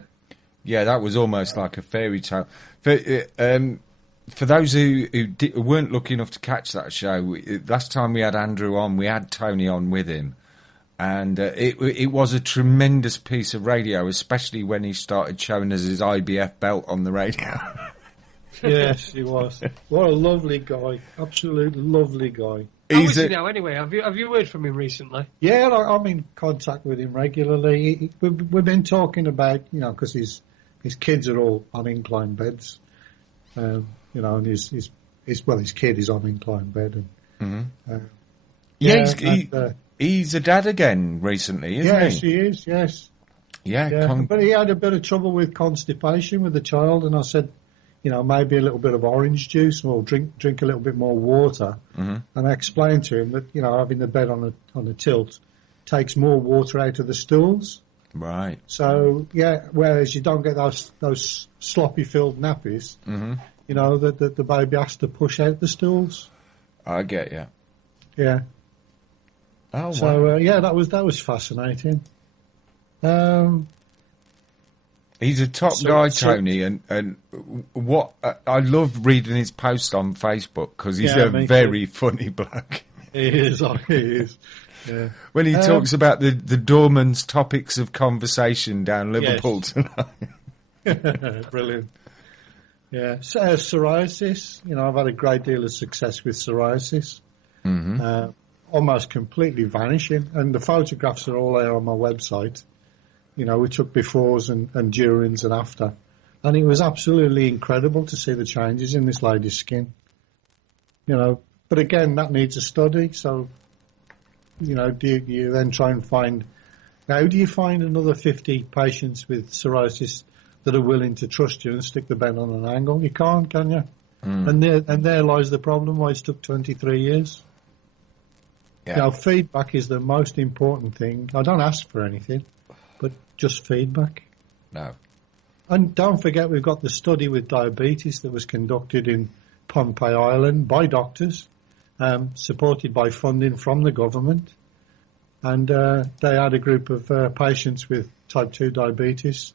Yeah, that was almost like a fairy tale. For those who weren't lucky enough to catch that show, last time we had Andrew on, we had Tony on with him. And it was a tremendous piece of radio, especially when he started showing us his IBF belt on the radio. Yes, he was. What a lovely guy. Absolute lovely guy. How is he now, anyway? Have you heard from him recently? Yeah, I'm in contact with him regularly. We've been talking about, because his kids are all on incline beds, and his kid is on incline bed, and he's a dad again recently, isn't he? Yes, he is. Yes. Yeah. But he had a bit of trouble with constipation with the child, and I said, maybe a little bit of orange juice, or drink a little bit more water. Mm-hmm. And I explained to him that having the bed on a tilt takes more water out of the stools. Right. So whereas you don't get those sloppy filled nappies, mm-hmm. That the baby has to push out the stools. I get you. Yeah. Oh, so wow. That was fascinating. He's a top guy, Tony, and what I love reading his posts on Facebook because he's a very funny bloke. He is. Yeah. When he talks about the doorman's topics of conversation down Liverpool tonight. Brilliant. Yeah. So, psoriasis. I've had a great deal of success with psoriasis. Mm-hmm. Almost completely vanishing, and the photographs are all there on my website. We took befores and durings and after, and it was absolutely incredible to see the changes in this lady's skin. But again, that needs a study. So, do you then try and find? How do you find another 50 patients with psoriasis that are willing to trust you and stick the bed on an angle? You can't, can you? Mm. And there lies the problem. Why it's took 23 years. Yeah. Feedback is the most important thing. I don't ask for anything, but just feedback. No. And don't forget, we've got the study with diabetes that was conducted in Pohnpei Island by doctors, supported by funding from the government. And they had a group of patients with type 2 diabetes,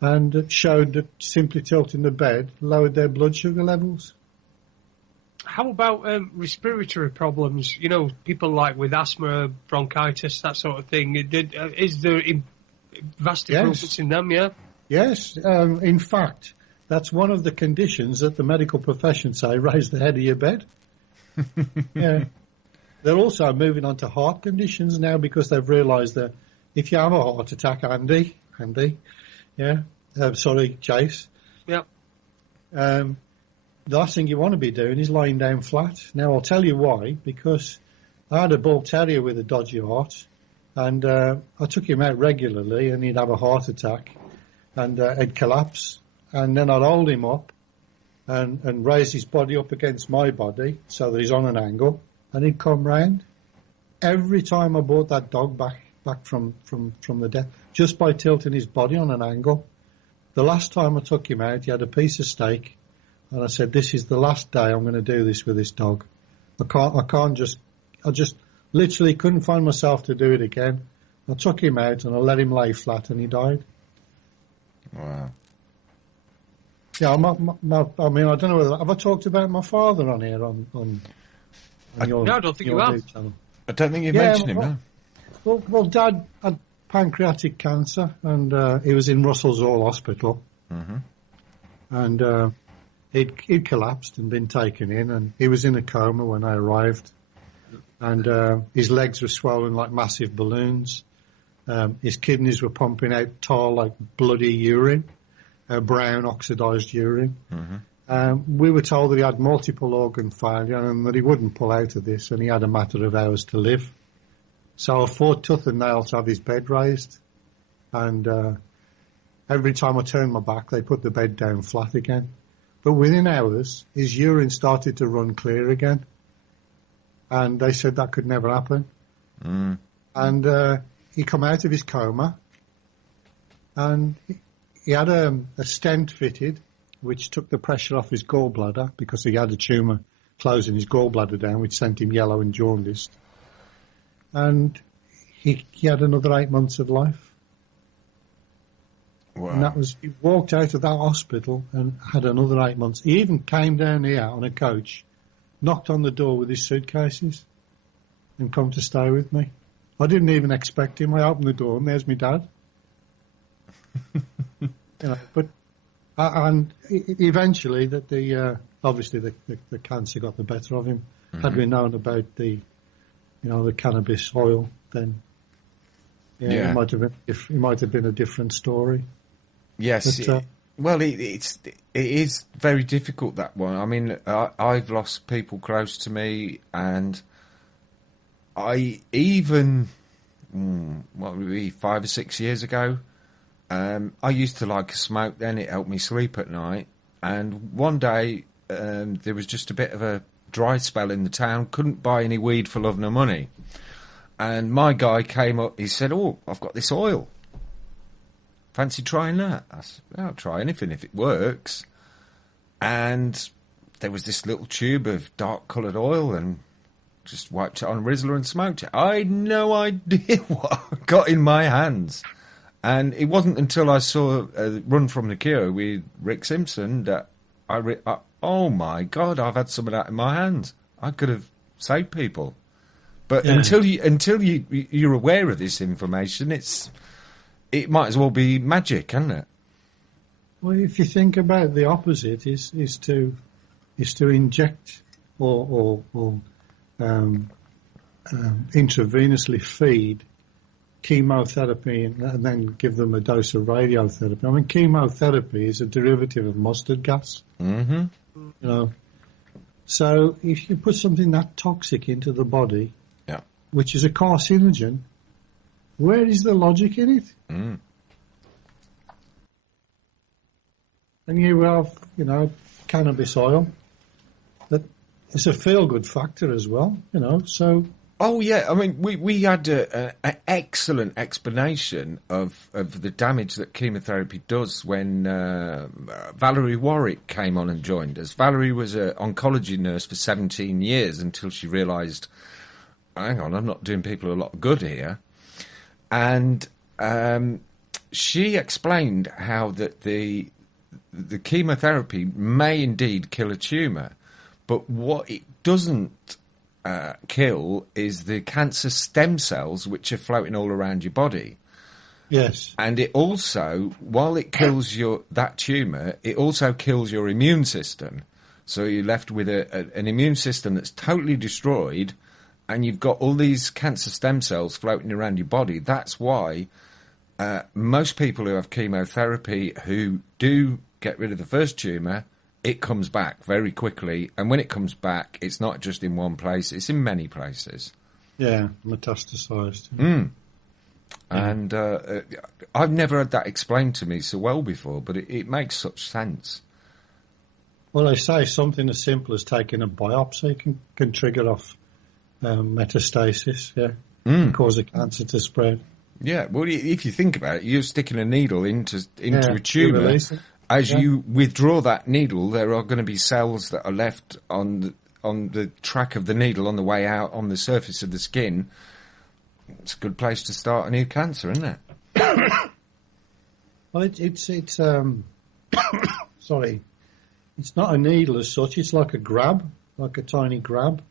and it showed that simply tilting the bed lowered their blood sugar levels. How about respiratory problems? People like with asthma, bronchitis, that sort of thing. Is there vast improvements in them? Yeah. Yes. In fact, that's one of the conditions that the medical profession say raise the head of your bed. Yeah. They're also moving on to heart conditions now because they've realised that if you have a heart attack, Andy, Chase. Yep. The last thing you want to be doing is lying down flat. Now, I'll tell you why. Because I had a bull terrier with a dodgy heart, and I took him out regularly, and he'd have a heart attack, and he'd collapse. And then I'd hold him up and raise his body up against my body so that he's on an angle, and he'd come round. Every time I brought that dog back from the death, just by tilting his body on an angle. The last time I took him out, he had a piece of steak. And I said, this is the last day I'm going to do this with this dog. I just literally couldn't find myself to do it again. I took him out and I let him lay flat and he died. Wow. Yeah, I mean, I don't know whether, have I talked about my father on here on your No, I don't think you have. channel? I don't think you mentioned him, no. Well, Dad had pancreatic cancer and he was in Russell's Hall Hospital. Mm-hmm. And he'd collapsed and been taken in, and he was in a coma when I arrived. And his legs were swollen like massive balloons. His kidneys were pumping out tar like bloody urine, brown oxidised urine. Mm-hmm. We were told that he had multiple organ failure and that he wouldn't pull out of this, and he had a matter of hours to live. So I fought tooth and nail to have his bed raised. And every time I turned my back, they put the bed down flat again. But within hours, his urine started to run clear again. And they said that could never happen. Mm. And he come out of his coma, and he had a stent fitted, which took the pressure off his gallbladder because he had a tumour closing his gallbladder down, which sent him yellow and jaundiced. And he had another 8 months of life. Wow. And that was, he walked out of that hospital and had another 8 months. He even came down here on a coach, knocked on the door with his suitcases and come to stay with me. I didn't even expect him. I opened the door and there's my dad. But and eventually obviously the cancer got the better of him. Had we known about the cannabis oil, then it might have been a different story. Yes. But, it is very difficult, that one. I mean, I've lost people close to me, and I even, 5 or 6 years ago, I used to like a smoke then. It helped me sleep at night. And one day, there was just a bit of a dry spell in the town. Couldn't buy any weed for love nor money. And my guy came up, he said, "Oh, I've got this oil. Fancy trying that?" I said, "I'll try anything if it works." And there was this little tube of dark-coloured oil, and just wiped it on a Rizzler and smoked it. I had no idea what I got in my hands. And it wasn't until I saw Run From the Cure with Rick Simpson that oh my God, I've had some of that in my hands. I could have saved people. But until you're aware of this information, it might as well be magic, can't it? Well, if you think about the opposite, is to inject or intravenously feed chemotherapy and then give them a dose of radiotherapy. I mean, chemotherapy is a derivative of mustard gas. Mm-hmm. So if you put something that toxic into the body, which is a carcinogen, where is the logic in it? Mm. And you have, cannabis oil. That it's a feel-good factor as well, so... Oh, yeah. I mean, we had an excellent explanation of the damage that chemotherapy does when Valerie Warwick came on and joined us. Valerie was an oncology nurse for 17 years until she realised, hang on, I'm not doing people a lot of good here. And she explained how that the chemotherapy may indeed kill a tumour, but what it doesn't kill is the cancer stem cells which are floating all around your body. Yes. And it also, while it kills that tumour, it also kills your immune system. So you're left with an immune system that's totally destroyed, and you've got all these cancer stem cells floating around your body. That's why most people who have chemotherapy who do get rid of the first tumour, it comes back very quickly. And when it comes back, it's not just in one place, it's in many places. Yeah, metastasized. Mm. And I've never had that explained to me so well before, but it makes such sense. Well, they say something as simple as taking a biopsy can trigger off metastasis, and cause a cancer to spread. Yeah, well, if you think about it, you're sticking a needle into a tumour. As you withdraw that needle, there are going to be cells that are left on the track of the needle on the way out on the surface of the skin. It's a good place to start a new cancer, isn't it? Well, it's sorry, it's not a needle as such. It's like a grab, like a tiny grab.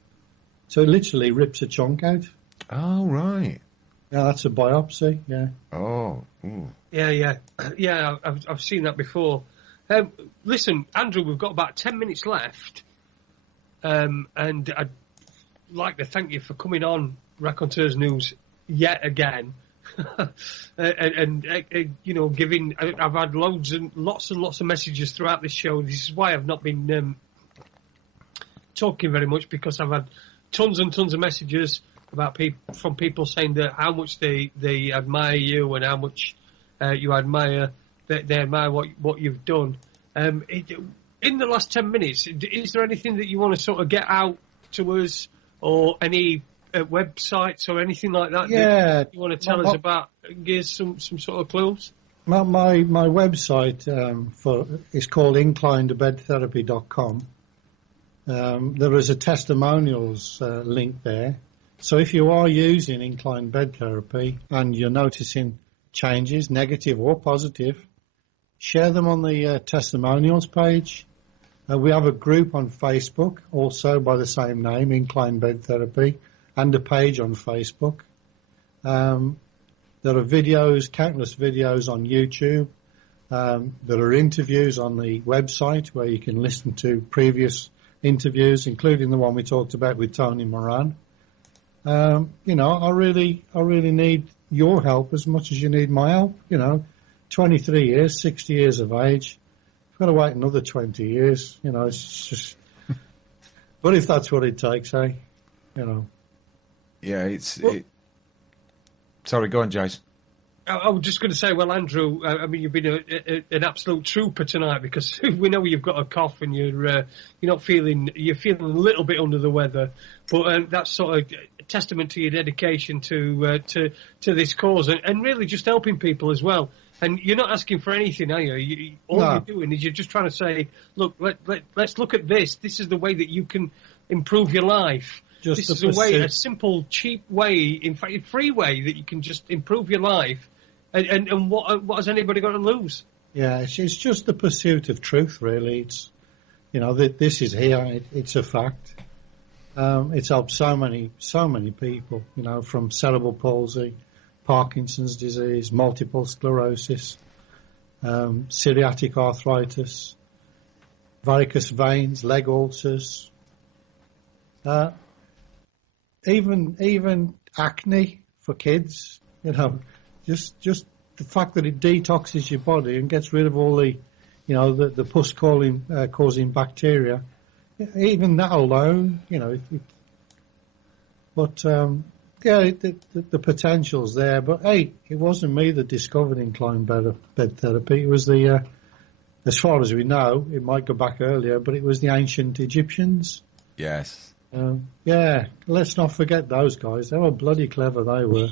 So it literally rips a chunk out. Oh, right. Yeah, that's a biopsy. Yeah. Oh. Ooh. Yeah. I've seen that before. Listen, Andrew, we've got about 10 minutes left, and I'd like to thank you for coming on Raconteurs News yet again, and giving. I've had lots and lots of messages throughout this show. This is why I've not been talking very much, because I've had tons and tons of messages from people saying that how much they admire you and how much you admire they admire what you've done. In the last 10 minutes, is there anything that you want to sort of get out to us, or any websites or anything like that? Yeah, that you want to tell us about? Give us some sort of clues. My website is called inclinedbedtherapy.com. There is a testimonials link there. So if you are using inclined bed therapy and you're noticing changes, negative or positive, share them on the testimonials page. We have a group on Facebook, also by the same name, Incline Bed Therapy, and a page on Facebook. There are videos, countless videos on YouTube. There are interviews on the website where you can listen to previous interviews, including the one we talked about with Tony Moran. You know, I really need your help as much as you need my help. You know, 23 years, 60 years of age. I've got to wait another 20 years. You know, it's just. But if that's what it takes, eh? You know. Yeah, Sorry, go on, Jason. I was just going to say, well, Andrew, I mean, you've been an absolute trooper tonight, because we know you've got a cough and you're feeling a little bit under the weather, but that's sort of a testament to your dedication to this cause, and really just helping people as well. And you're not asking for anything, are you? All No. you're doing is you're just trying to say, look, let's look at this. This is the way that you can improve your life. Just This is a simple, cheap way, in fact, a free way that you can just improve your life. And what has anybody got to lose? Yeah, it's just the pursuit of truth, really. It's, you know, this is here. It's a fact. It's helped so many people. You know, from cerebral palsy, Parkinson's disease, multiple sclerosis, psoriatic arthritis, varicose veins, leg ulcers, even acne for kids. You know. Just the fact that it detoxes your body and gets rid of all the, you know, the pus causing bacteria. Even that alone, you know. The potential's there. But hey, it wasn't me that discovered inclined bed therapy. It was the, as far as we know, it might go back earlier, but it was the ancient Egyptians. Yes. Yeah, let's not forget those guys. They were bloody clever. They were.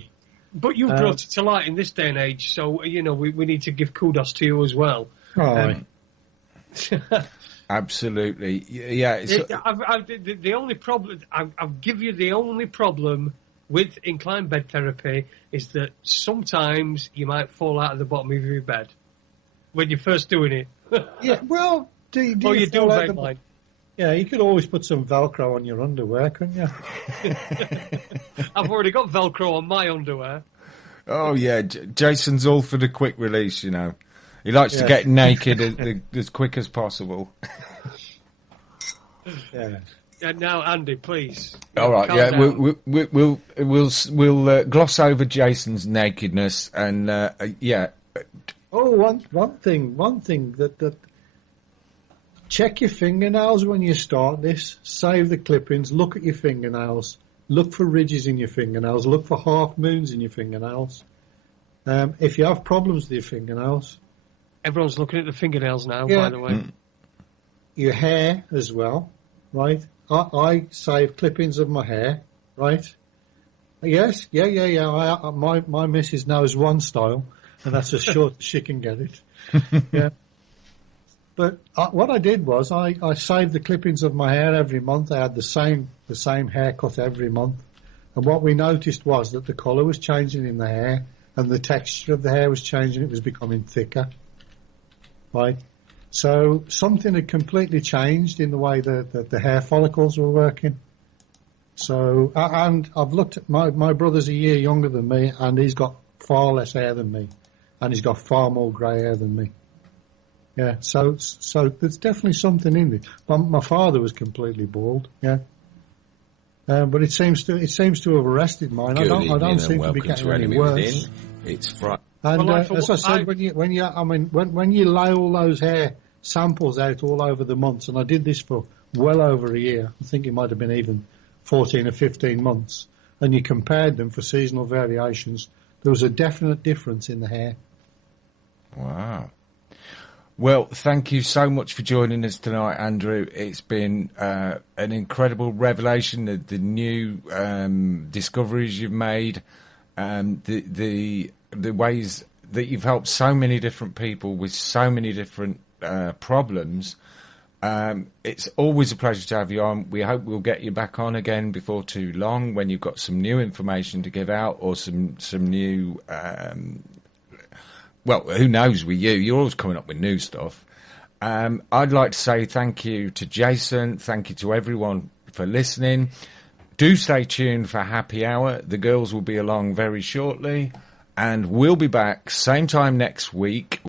But you brought it to light in this day and age, so, you know, we need to give kudos to you as well. Right. Absolutely. Yeah. The only problem, I'll give you the only problem with inclined bed therapy is that sometimes you might fall out of the bottom of your bed when you're first doing it. Yeah, well, do you do, mate, mine. Yeah, you could always put some Velcro on your underwear, couldn't you? I've already got Velcro on my underwear. Oh, yeah. Jason's all for the quick release, you know. He likes to get naked as quick as possible. Yeah. Now, Andy, please. All right, calm yeah. down. We'll gloss over Jason's nakedness and yeah. Oh, one thing that check your fingernails when you start this. Save the clippings. Look at your fingernails. Look for ridges in your fingernails. Look for half moons in your fingernails. If you have problems with your fingernails, everyone's looking at the fingernails now. By the way, your hair as well, right? I save clippings of my hair, right? Yes, yeah. My missus knows one style, and that's as short as she can get it. Yeah. But what I did was I saved the clippings of my hair every month. I had the same haircut every month. And what we noticed was that the colour was changing in the hair and the texture of the hair was changing. It was becoming thicker. Right? So something had completely changed in the way that the hair follicles were working. So, and I've looked at my brother's a year younger than me, and he's got far less hair than me. And he's got far more grey hair than me. Yeah, so there's definitely something in it. My father was completely bald. Yeah, but it seems to have arrested mine. I don't seem to be getting any worse. It's Friday. And as I said, when you lay all those hair samples out all over the months, and I did this for well over a year. I think it might have been even 14 or 15 months, and you compared them for seasonal variations. There was a definite difference in the hair. Wow. Well, thank you so much for joining us tonight, Andrew. It's been an incredible revelation, the new discoveries you've made, the ways that you've helped so many different people with so many different problems. It's always a pleasure to have you on. We hope we'll get you back on again before too long when you've got some new information to give out or some new... well, who knows with you? You're always coming up with new stuff. I'd like to say thank you to Jason. Thank you to everyone for listening. Do stay tuned for Happy Hour. The girls will be along very shortly. And we'll be back same time next week.